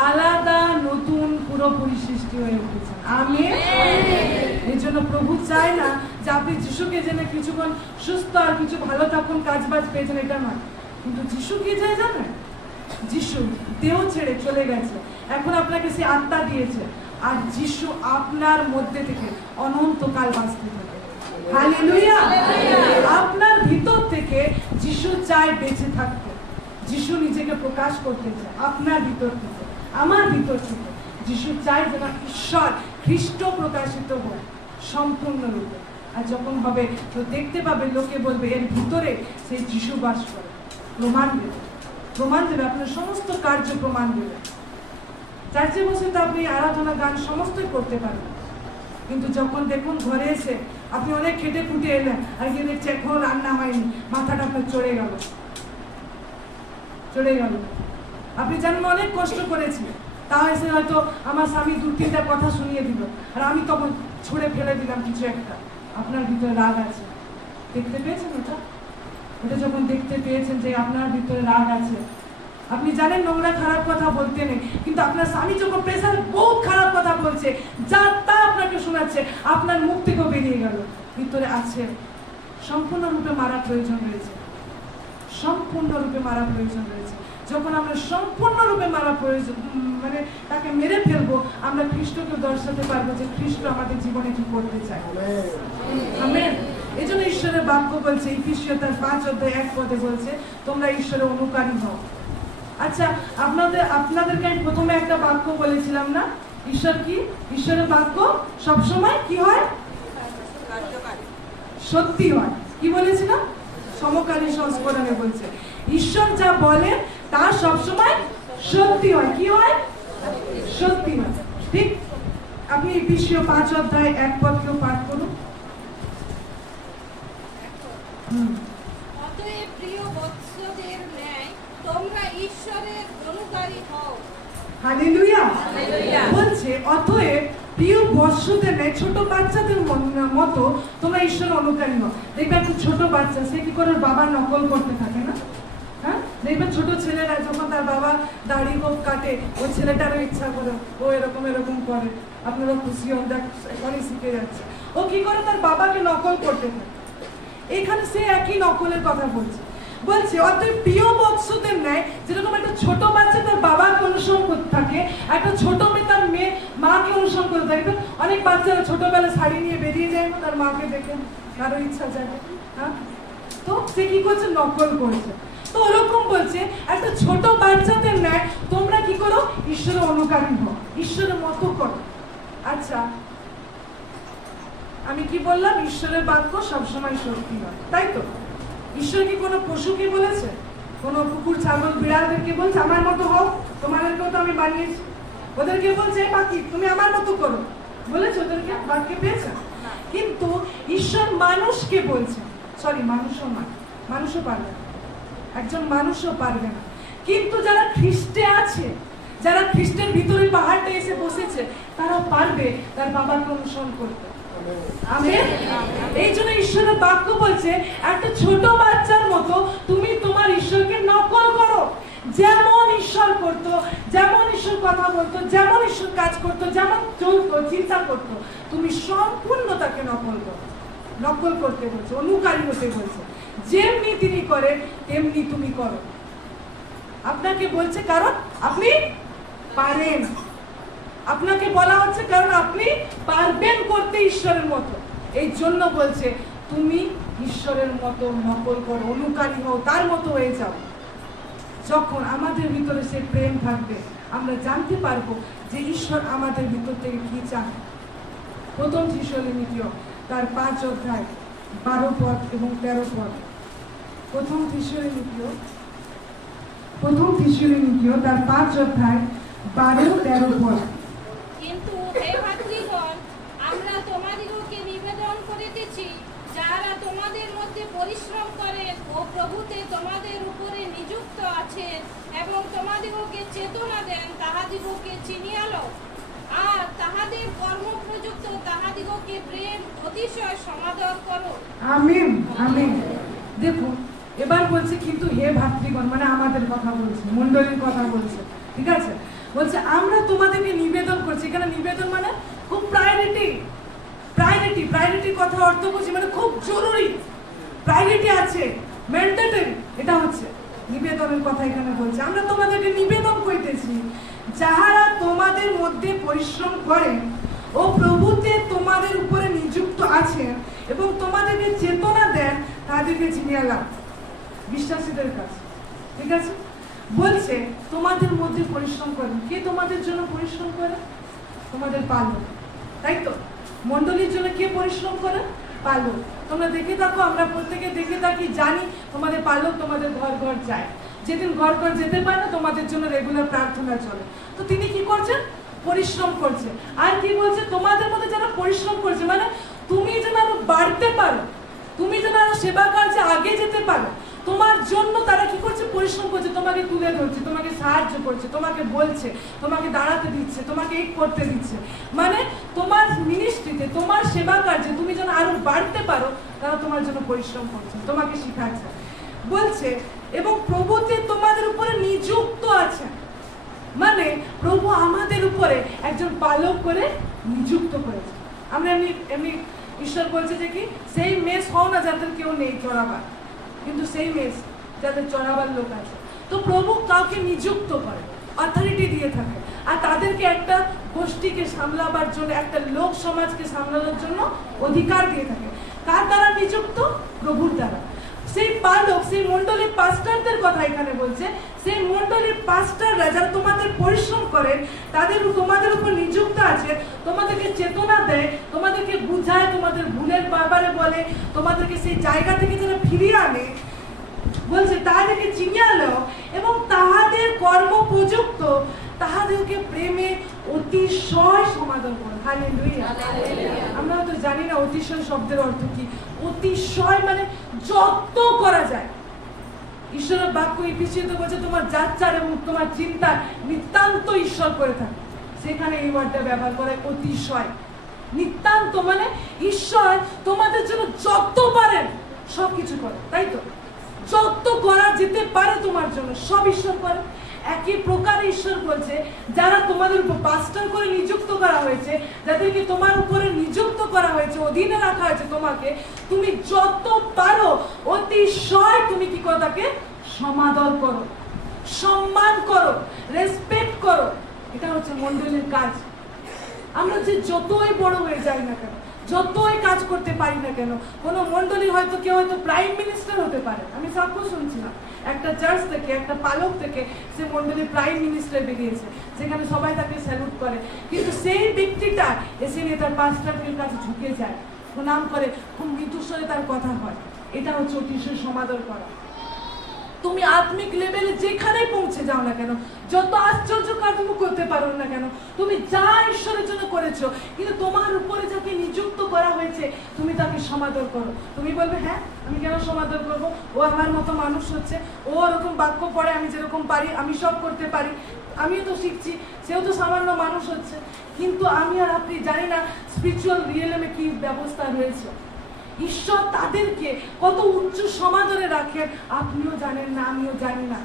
আলাদা নতুন পুরোপুরি সৃষ্টি হয়ে উঠেছেন। আমেন। এই জন্য প্রভু চায় না যে আপনি যিশুকে জেনে কিছুক্ষণ সুস্থ আর কিছু ভালো থাকুন, কাজ বাজ পেয়েছেন, এটা নয়। কিন্তু যিশু কি চায় জানেন? যিশু দেহ ছেড়ে চলে গেছে, এখন আপনাকে সে আত্মা দিয়েছে, আর যিশু আপনার মধ্যে থেকে অনন্তকাল বাঁচতে থাকে। হালেলুয়া। আপনার ভিতর থেকে যিশু চায় বেঁচে থাকতে, যিশু নিজেকে প্রকাশ করতে চায় আপনার ভিতর থেকে, আমার ভিতর থেকে। যিশু চায় যেন ঈশ্বর খ্রিস্ট প্রকাশিত হয় সম্পূর্ণরূপে। আর যখন হবে তো দেখতে পাবে, লোকে বলবে এর ভিতরে সেই যিশু বাস করে। প্রমাণ দেবে, প্রমাণ দেবে, আপনার সমস্ত কার্য প্রমাণ দেবে। চার্চে বসে তো আপনি আরাধনা গান সমস্তই করতে পারবেন, কিন্তু যখন দেখুন ঘরে এসে আপনি অনেক খেটে খুঁটে এলেন, আর গিয়ে দেখছে এখনো রান্না হয়নি, মাথাটা আপনার চড়ে গেল, চড়ে গেল। আপনি জানেন অনেক কষ্ট করেছি, তা এসে হয়তো আমার স্বামী 2-3টা কথা শুনিয়ে দিল, আর আমি তখন ছুঁড়ে ফেলে দিলাম কিছু একটা। আপনার ভিতরে রাগ আছে, দেখতে পেয়েছেন ওটা? ওটা যখন দেখতে পেয়েছেন যে আপনার ভিতরে রাগ আছে, আপনি জানেন নোংরা খারাপ কথা বলতে নেই, কিন্তু আপনার স্বামী যখন প্রেসার বহুত খারাপ কথা বলছে, যা তা আপনাকে শোনাচ্ছে, আপনার মুখ থেকেও বেরিয়ে গেল, ভিতরে আছে। সম্পূর্ণরূপে মারা প্রয়োজন রয়েছে, সম্পূর্ণরূপে মারা প্রয়োজন রয়েছে। যখন আমরা সম্পূর্ণরূপে মারা প্রয়োজন, মানে তাকে মেরে ফেলবো, আমরা খ্রিস্টকে দর্শাতে পারবো যে খ্রিস্ট আমাদের জীবনে কি করতে চায়। আমেন। এই জন্য ঈশ্বরের বাক্য বলছে, ইফিসীয় তার 5:1 বলছে, তোমরা ঈশ্বরের অনুকারী হও। আচ্ছা, আপনাদেরকে আমি প্রথমে একটা বাক্য বলেছিলাম না, ঈশ্বর কি? ঈশ্বরের বাক্য সবসময় কি হয়? সত্যি হয়। কি বলেছিলাম? সমকালীন সংস্করণে বলছে ঈশ্বর যা বলে তা সবসময় সত্যি হয়। কি হয়? সত্যি হয়। ঠিক? আপনি ইফিসীয় 5:1 পাঠ করুন। অতএব প্রিয় বৎসদের ন্যায় তোমরা ঈশ্বরের অনুকারী হও। হালেলুয়া। বলছে অতএব প্রিয় বৎসদের ন্যায়, ছোট বাচ্চাদের মতো তোমরা ঈশ্বরের অনুকারী হও। দেখবে একটা ছোট বাচ্চা, সে কি করে বাবার নকল করতে থাকে না? হ্যাঁ, দেখবেন ছোট ছেলেরা যখন তার বাবা দাড়ি হোক কাটে, ওই ছেলেটারও ইচ্ছা করে ও এরকম এরকম করে। আপনারা খুশি হন, দেখ এখনই শিখে যাচ্ছে। ও কি করে তার বাবাকে নকল করতে থাকে। এখানে সে একই নকলের কথা বলছে। বলছে অতএব প্রিয় বৎসদের ন্যায়, যেরকম একটা ছোট বাচ্চা তার বাবাকে অনুসরণ করতে থাকে, একটা ছোট মেয়ে তার মেয়ে মাকে অনুসরণ করতে থাকে। অনেক বাচ্চারা ছোটবেলা শাড়ি নিয়ে বেরিয়ে যায় না, তার মাকে দেখে কারো ইচ্ছা জাগে। হ্যাঁ, তো সে কি করছে? নকল করছে। তো ওরকম বলছে একটা ছোট বাচ্চাদের ন্যায় তোমরা কি করো? ঈশ্বরের অনুকারী হও, ঈশ্বরের মতো করো। আচ্ছা, আমি কি বললাম? ঈশ্বরের বাক্য সবসময় সত্যি হয়, তাই তো? ঈশ্বর কি কোনো পশুকে বলেছে? কোনো কুকুর ছাগল বিড়ালদেরকে বলছে আমার মতো হও, তোমাদেরকেও তো আমি বানিয়েছি? ওদেরকে বলছে বাকি তুমি আমার মতো করো, বলেছে ওদেরকে? বাক্য পেয়েছে? কিন্তু ঈশ্বর মানুষকে বলছে, সরি মানুষও নয়, মানুষও পারবে না, একজন মানুষও পারবে না। কিন্তু যারা খ্রিস্টে আছে, যারা খ্রিস্টের ভিতরে পাহাড়টা এসে বসেছে, তারা পারবে তার বাবাকে অনুসরণ করতে। আমেন। এই জন্য ঈশ্বরের বাক্য বলছে একটা ছোট বাচ্চার মতো তুমি তোমার ঈশ্বরকে নকল করো। যেমন ঈশ্বর করতো, যেমন ঈশ্বর কথা বলতো, যেমন ঈশ্বর কাজ করতো, যেমন চলতো, চিন্তা করতো, তুমি সম্পূর্ণ তাকে নকল করো। নকল করতে বলছে, অনুকারী হতে বলছে। যেমনি তিনি করে তেমনি তুমি করো। আপনাকে বলছে কারণ আপনি পারেন। আপনাকে বলা হচ্ছে কারণ আপনি পারবেন করতে ঈশ্বরের মতো। এই জন্য বলছে তুমি ঈশ্বরের মতো নকল করো, অনুকারী হও, তার মতো হয়ে যাও। যখন আমাদের ভিতরে সে প্রেম থাকবে, আমরা জানতে পারবো যে ঈশ্বর আমাদের ভিতর থেকে কি চান। প্রথম থিসসলুনিকীয় তার 5:12 এবং 13। প্রথম থিসসলুনিকীয় তার 5:12-13। কিন্তু হে ভাতৃগণ, আমরা তোমাদিগকে নিবেদন করিতেছি, যাহারা তোমাদের মধ্যে পরিশ্রম করেন ও প্রভুতে তোমাদের উপরে নিযুক্ত আছেন এবং তোমাদিগকে চেতনা দেন, তাহাদিগকে চিনিয়া লও। আর তাহাদের কর্মপ্রযুক্ত তাহাদিগকে প্রেম অতিশয় সমাদর করো। আমিন আমিন। দেখুন এবার বলছে কিন্তু হে ভাতৃগণ, মানে আমাদের কথা বলছে, মণ্ডলীর কথা বলছে, ঠিক আছে? বলছে আমরা তোমাদেরকে নিবেদন করছি। এখানে নিবেদন মানে খুব প্রায়োরিটি, প্রায়োরিটি, প্রায়োরিটির কথা অর্থ বলছি মানে খুব জরুরি, প্রায়োরিটি আছে, ম্যান্ডেটরি, এটা হচ্ছে নিবেদনের কথা এখানে বলছে। আমরা তোমাদেরকে নিবেদন করিতেছি যাহারা তোমাদের মধ্যে পরিশ্রম করেন ও প্রভুতে তোমাদের উপরে নিযুক্ত আছেন এবং তোমাদেরকে চেতনা দেন তাদেরকে চিনিয়ে লাভ। বিশ্বাসীদের কাছে, ঠিক আছে? বলছে তোমাদের মধ্যে পরিশ্রম করেন। কে তোমাদের জন্য পরিশ্রম করে? তোমাদের পালক, তাই তো? মণ্ডলীর জন্য কে পরিশ্রম করে? পালক। তোমরা দেখে থাকো, আমরা প্রত্যেকে দেখে থাকি, জানি তোমাদের পালক তোমাদের ঘর ঘর যায়। যেদিন ঘর ঘর যেতে পারে না তোমাদের জন্য রেগুলার প্রার্থনা চলে। তো তিনি কি করছেন? পরিশ্রম করছে। আর কি বলছে? তোমাদের মধ্যে যারা পরিশ্রম করছে মানে তুমি যেন আরো বাড়তে পারো, তুমি যেন আরো সেবা কার্যে আগে যেতে পারো, তোমার জন্য তারা কি করছে? পরিশ্রম করছে, তোমাকে তুলে ধরছে, তোমাকে সাহায্য করছে, তোমাকে বলছে, তোমাকে দাঁড়াতে দিচ্ছে, তোমাকে এই করতে দিচ্ছে। মানে তোমার মিনিস্ট্রিতে, তোমার সেবা কার্যে তুমি যেন আরো বাড়তে পারো, তারা তোমার জন্য পরিশ্রম করছে, তোমাকে শিখাচ্ছে। বলছে এবং প্রভুতে তোমাদের উপরে নিযুক্ত আছে, মানে প্রভু আমাদের উপরে একজন পালক করে নিযুক্ত করেছে। আমরা এমনি এমনি ঈশ্বর বলছে যে কি সেই মেষ হও না যাদের কেউ নেই চড়াবার, কিন্তু সেই মেষ যাদের চড়াবার লোক আছে। তো প্রভু কাউকে নিযুক্ত করে, অথরিটি দিয়ে থাকে, আর তাদেরকে একটা গোষ্ঠীকে সামলাবার জন্য, একটা লোক সমাজকে সামলানোর জন্য অধিকার দিয়ে থাকে। কার দ্বারা নিযুক্ত? প্রভুর দ্বারা। সেই পালক, সেই মণ্ডলীর পাস্টারদের কথা এখানে বলছে। সেই মণ্ডলীর পাস্টাররা যারা তোমাদের পরিশ্রম করেন, তাদের তোমাদের উপর নিযুক্ত আছে, তোমাদেরকে চেতনা দেয়, তোমাদেরকে বুঝায়, তোমাদের ভুলের ব্যাপারে বলে, তোমাদেরকে সেই জায়গা থেকে যারা ফিরিয়ে আনে। বলছে তাদেরকে চিনিয়ে নাও এবং তাহাদের কর্মপ্রযুক্ত তাহাদেরকে প্রেমে অতিশয় সমাদর করো। হালেলুয়া। আমরা তো জানি না অতিশয় শব্দের অর্থ কি। অতিশয় মানে যত করা যায়। ঈশ্বরের বাক্য ইফিসিতে বলছে তোমার যাচ্চার এবং তোমার চিন্তা নিতান্ত ঈশ্বর করে থাকে। সেখানে এই ওয়ার্ডটা ব্যবহার করে অতিশয়। নিতান্ত মানে ঈশ্বর তোমাদের জন্য যত পারেন সব কিছু করে, তাই তো? যত করা যেতে পারে তোমার জন্য সব ঈশ্বর করে। একই প্রকারে ঈশ্বর বলছে যারা তোমাদের উপর পাস্টার করে নিযুক্ত করা হয়েছে, যাদেরকে তোমার উপরে নিযুক্ত করা হয়েছে, অধীনে রাখা হয়েছে তোমাকে, তুমি যত পারো অতিশয় তুমি কি করো? তাকে সমাদর করো, সম্মান করো, রেসপেক্ট করো। এটা হচ্ছে মণ্ডলীর কাজ। আমরা যে যতই বড় হয়ে যাই না কেন, যতই কাজ করতে পারি না কেন, কোনো মণ্ডলী হয়তো কেউ হয়তো প্রাইম মিনিস্টার হতে পারে। আমি সাক্ষ্য শুনছিলাম একটা চার্চ থেকে, একটা পালক থেকে সে মণ্ডলী প্রাইম মিনিস্টার বেরিয়েছে, যেখানে সবাই তাকে স্যালুট করে। কিন্তু সেই ব্যক্তিটা এসে নিয়ে তার পাস্টারের কাছে ঝুঁকে যায়, প্রণাম করে, খুব মৃদুস্বরে তার কথা হয়। এটা হচ্ছে অতিশয় সমাদর করা। তুমি আত্মিক লেভেলে যেখানে পৌঁছে যাও না কেন, যত আশ্চর্য কার্য করতে পারো না কেন, তুমি যা ঈশ্বরের জন্য করেছো, কিন্তু তোমার উপরে যাকে নিযুক্ত করা হয়েছে তুমি তাকে সমাদর করো। তুমি বলবে হ্যাঁ আমি কেন সমাদর করবো? ও আমার মতো মানুষ হচ্ছে, ও ওরকম বাক্য পড়ে, আমি যেরকম পারি আমি সব করতে পারি, আমিও তো শিখছি, সেও তো সামান্য মানুষ হচ্ছে। কিন্তু আমি আর আপনি জানি না স্পিরিচুয়াল রিয়েলমে কি ব্যবস্থা রয়েছে। ঈশ্বর তাদেরকে কত উচ্চ সমাদরে রাখেন আপনিও জানেন না, আমিও জানি না।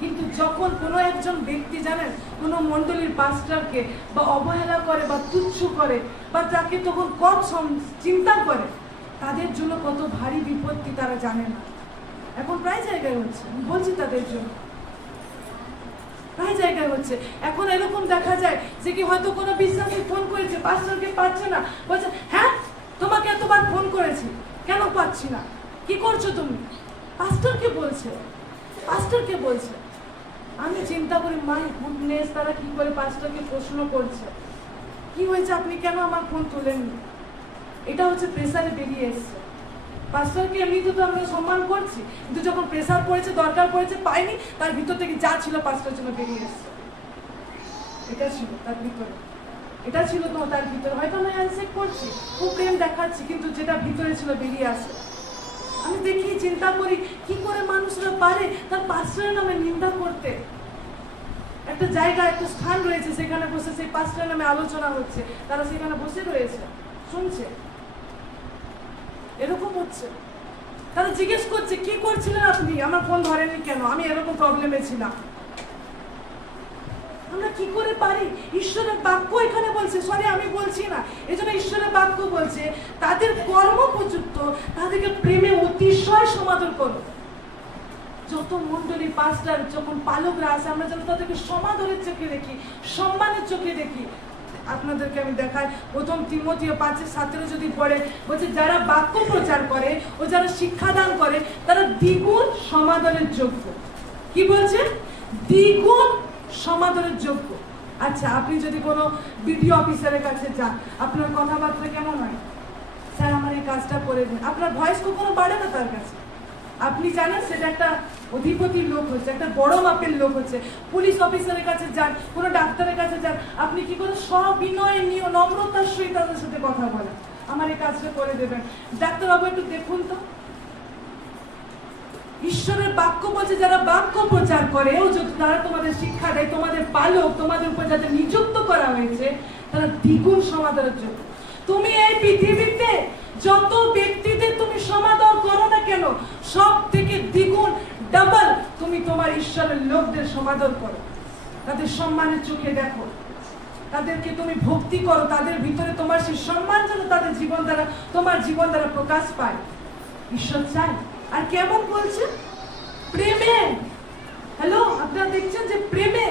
কিন্তু যখন কোনো একজন ব্যক্তি জানেন কোনো মণ্ডলীর পাস্টারকে বা অবহেলা করে বা তুচ্ছ করে বা তাকে তখন কম চিন্তা করে, তাদের জন্য কত ভারী বিপত্তি তারা জানে না। এখন প্রায় জায়গায় হচ্ছে, আমি বলছি তাদের জন্য প্রায় জায়গায় হচ্ছে। এখন এরকম দেখা যায় যে কি হয়তো কোনো বিশ্বাসী ফোন করেছে, পাস্টারকে পাচ্ছে না, বলছে হ্যাঁ তোমাকে এতবার ফোন করেছি কেন পাচ্ছি না, কি করছো তুমি? পাস্টারকে বলছে, পাস্টারকে বলছে। আমি চিন্তা করি মাই গুডনেস, তারা কি করে পাস্টারকে প্রশ্ন করছে কি হয়েছে, আপনি কেন আমার ফোন তোলেননি? এটা হচ্ছে প্রেসারে বেরিয়ে এসছে। পাস্টারকে এমনিতে তো আমরা সম্মান করছি, কিন্তু যখন প্রেসার পড়েছে, দরকার পড়েছে, পাইনি, তার ভিতর থেকে যা ছিল পাস্টার জন্য বেরিয়ে এসছে। এটা ছিল তার ভিতরে, এটা ছিল তো তার ভিতরে। হয়তো আমি হ্যান্ডশেক করছি, খুব প্রেম দেখাচ্ছি, কিন্তু যেটা ভিতরে ছিল বেরিয়ে আসে। আমি দেখি চিন্তা করি কি করে মানুষরা পারে তার পাস্টারের নামে নিন্দা করতে। একটা জায়গা, একটা স্থান রয়েছে, সেখানে বসে সেই পাঁচটা নামে আলোচনা হচ্ছে, তারা সেখানে বসে রয়েছে, শুনছে। এরকম হচ্ছে। তারা জিজ্ঞেস করছে কি করছিলেন আপনি, আমার ফোন ধরেনি কেন, আমি এরকম প্রবলেমে ছিলাম। আমরা কি করে পারি? ঈশ্বরের বাক্য এখানে বলছে, সরি আমি বলছি না, এজন্য ঈশ্বরের বাক্য বলছে তাদের কর্মপ্রযুক্ত তাদেরকে প্রেমে অতিশয় সমাদর করো। যত মন্ডলী পাস্টার যখন পালকরা আসে, আমরা যেন তাদেরকে সমাদরের চোখে দেখি, সম্মানের চোখে দেখি। আপনাদেরকে আমি দেখাই, প্রথম তিমোথেয় 5:17 যদি পড়ে, বলছে যারা বাক্য প্রচার করে ও যারা শিক্ষাদান করে তারা দ্বিগুণ সমাদরের যোগ্য। কি বলছে? দ্বিগুণ সমাদরের যোগ্য। আচ্ছা, আপনি যদি কোনো বিডিও অফিসারের কাছে যান, আপনার কথাবার্তা কেমন হয়? স্যার আমার এই কাজটা করে দিন, আপনার ভয়েস কখনো বাড়ে না তার কাছে। আপনি জানেন সেটা একটা অধিপতির লোক হচ্ছে, একটা বড় মাপের লোক হচ্ছে। পুলিশ অফিসারের কাছে যান, কোনো ডাক্তারের কাছে যান, আপনি কি করে সবিনয় নিয়ে নম্রতার সহিত তাদের সাথে কথা বলেন, আমার এই কাজটা করে দেবেন। ডাক্তারবাবু একটু দেখুন তো। ঈশ্বরের বাক্য বলছে যারা বাক্য প্রচার করে ও যারা তোমাদের শিক্ষা দেয়, তোমাদের পালক, তোমাদের উপর যাদের নিযুক্ত করা হয়েছে, তারা দ্বিগুণ সমাদরের যোগ্য। তুমি এই পৃথিবীতে যত ব্যক্তিদের তুমি সমাদর করো না কেন, সব থেকে দ্বিগুণ ডাবল তুমি তোমার ঈশ্বরের লোকদের সমাদর করো। তাদের সম্মানের চোখে দেখো, তাদেরকে তুমি ভক্তি করো, তাদের ভিতরে তোমার সেই সম্মান যেন তাদের জীবন দ্বারা, তোমার জীবন দ্বারা প্রকাশ পায়। ঈশ্বর চায়। আর কেমন বলছে? প্রেমে। হ্যালো, আপনারা দেখছেন যে প্রেমে,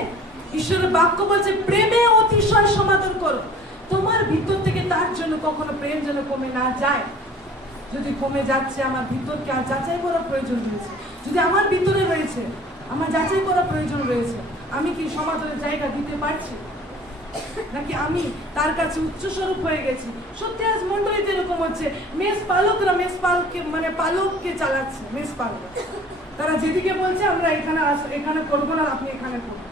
ঈশ্বরের বাক্য বলছে প্রেমে অতিশয় সমাদর করো। তোমার ভিতর থেকে তার জন্য কখনো প্রেম যেন কমে না যায়। যদি কমে যাচ্ছে, আমার ভিতরকে আর যাচাই করার প্রয়োজন রয়েছে। যদি আমার ভিতরে রয়েছে, আমার যাচাই করার প্রয়োজন রয়েছে, আমি কি সমাদরের জায়গা দিতে পারছি, নাকি আমি তার কাছে উচ্চস্বরূপ হয়ে গেছি। সত্যি আজ মন্ডলীতে এরকম হচ্ছে, মেস পালকরা মেস পালককে মানে পালককে চালাচ্ছে। মেস পালক তারা যেদিকে বলছে আমরা এখানে করবো না, আপনি এখানে করবেন,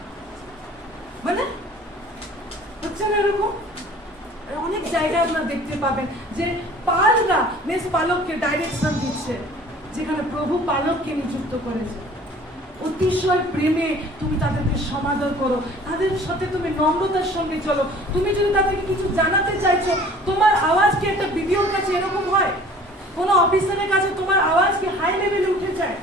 মানে হচ্ছে না এরকম? অনেক জায়গায় আপনারা দেখতে পাবেন যে পালরা মেস পালককে ডাইরেকশন দিচ্ছে, যেখানে প্রভু পালককে নিযুক্ত করেছে। অতিশয় প্রেমে তুমি তাদেরকে সমাদর করো, তাদের সাথে তুমি নম্রতার সঙ্গে চলো। তুমি যদি তাদেরকে কিছু জানাতে চাইছো, তোমার আওয়াজ কি একটা বিডিওর কাছে এরকম হয়, কোনো অফিসারের কাছে তোমার আওয়াজ কি হাই লেভেলে উঠে যায়,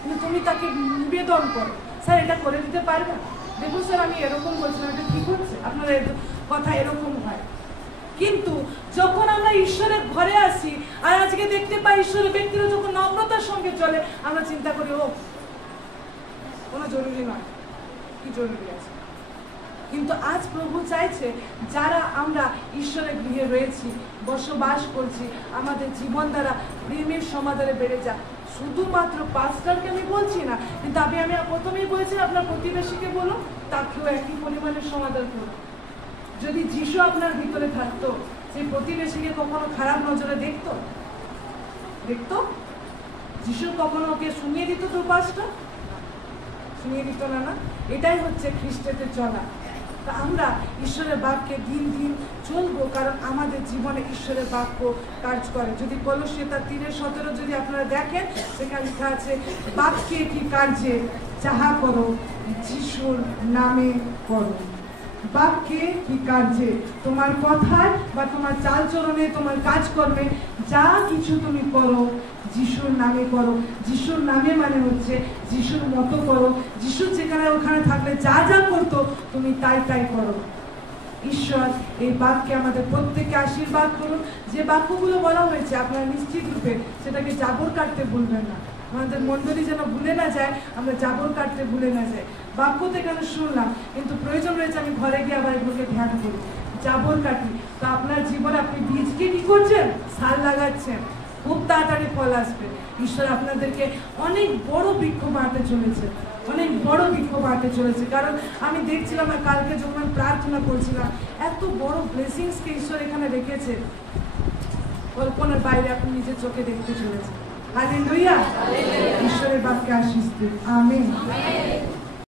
কিন্তু তুমি তাকে নিবেদন করো, স্যার এটা করে দিতে পারবে? দেখুন স্যার আমি এরকম বলছিলাম, এটা ঠিক হচ্ছে? আপনার কথা এরকম হয়। কিন্তু যখন আমরা ঈশ্বরের ঘরে আসি আর আজকে দেখতে পাই ঈশ্বরের ব্যক্তিরা যখন নম্রতার সঙ্গে চলে, আমরা চিন্তা করি ও কোনো জরুরি নয়, কি জরুরি আছে? কিন্তু আজ প্রভু চাইছে যারা আমরা ঈশ্বরের গৃহে রয়েছি, বসবাস করছি, আমাদের জীবন দ্বারা প্রেমের সমাদরে বেড়ে যায়। শুধুমাত্র পাস্টারকে আমি বলছি না, কিন্তু আমি প্রথমেই বলেছি আপনার প্রতিবেশীকে বলুন, তাকেও একই পরিমাণের সমাদর করুন। যদি যিশু আপনার ভিতরে থাকতো, সেই প্রতিবেশীকে কখনো খারাপ নজরে দেখতো? যিশু কখনো ওকে শুনিয়ে দিত দুপাশটা? শুনিয়ে দিত না, না? এটাই হচ্ছে খ্রিস্টদের চলা। তা আমরা ঈশ্বরের বাক্যে দিন দিন চলবো, কারণ আমাদের জীবনে ঈশ্বরের বাক্য কাজ করে। যদি কলসিয় 3:17 যদি আপনারা দেখেন, সেখানে লেখা আছে বাক্যে কি কার্যে যাহা করো যিশুর নামে করো। বাক্যে কি কার্যে, তোমার কথায় বা তোমার চালচলনে, তোমার কাজকর্মে যা কিছু তুমি করো যিশুর নামে করো। যিশুর নামে মানে হচ্ছে যিশুর মতো করো। যিশু যেখানে ওখানে থাকলে যা যা করতো তুমি তাই তাই করো। ঈশ্বর এই বাক্যে আমাদের প্রত্যেককে আশীর্বাদ করুন। যে বাক্যগুলো বলা হয়েছে আপনারা নিশ্চিত রূপে সেটাকে জাবর কাটতে ভুলবেন না। আমাদের মণ্ডলী যেন ভুলে না যায়, আমরা জাবর কাটতে ভুলে না যাই। বাক্য তো এখানে শুনলাম, কিন্তু প্রয়োজন রয়েছে আমি ঘরে গিয়ে আবার এগুলোকে ধ্যান করি, জাবর কাটি। তো আপনার জীবনে আপনি বীজকে কি করছেন? সার লাগাচ্ছেন, খুব তাড়াতাড়ি ফল আসবে। ঈশ্বর আপনাদেরকে অনেক বড় বৃক্ষ বাড়তে চলেছে, অনেক বড় বৃক্ষ বাড়তে চলেছে। কারণ আমি দেখছিলাম কালকে যখন প্রার্থনা করছিলাম, এত বড় ব্লেসিংসকে ঈশ্বর এখানে রেখেছে, কল্পনার বাইরে আপনি নিজের চোখে দেখতে চলেছে। হালেলুয়া! ঈশ্বরের বাক্যে আশীষ দিন। আমেন।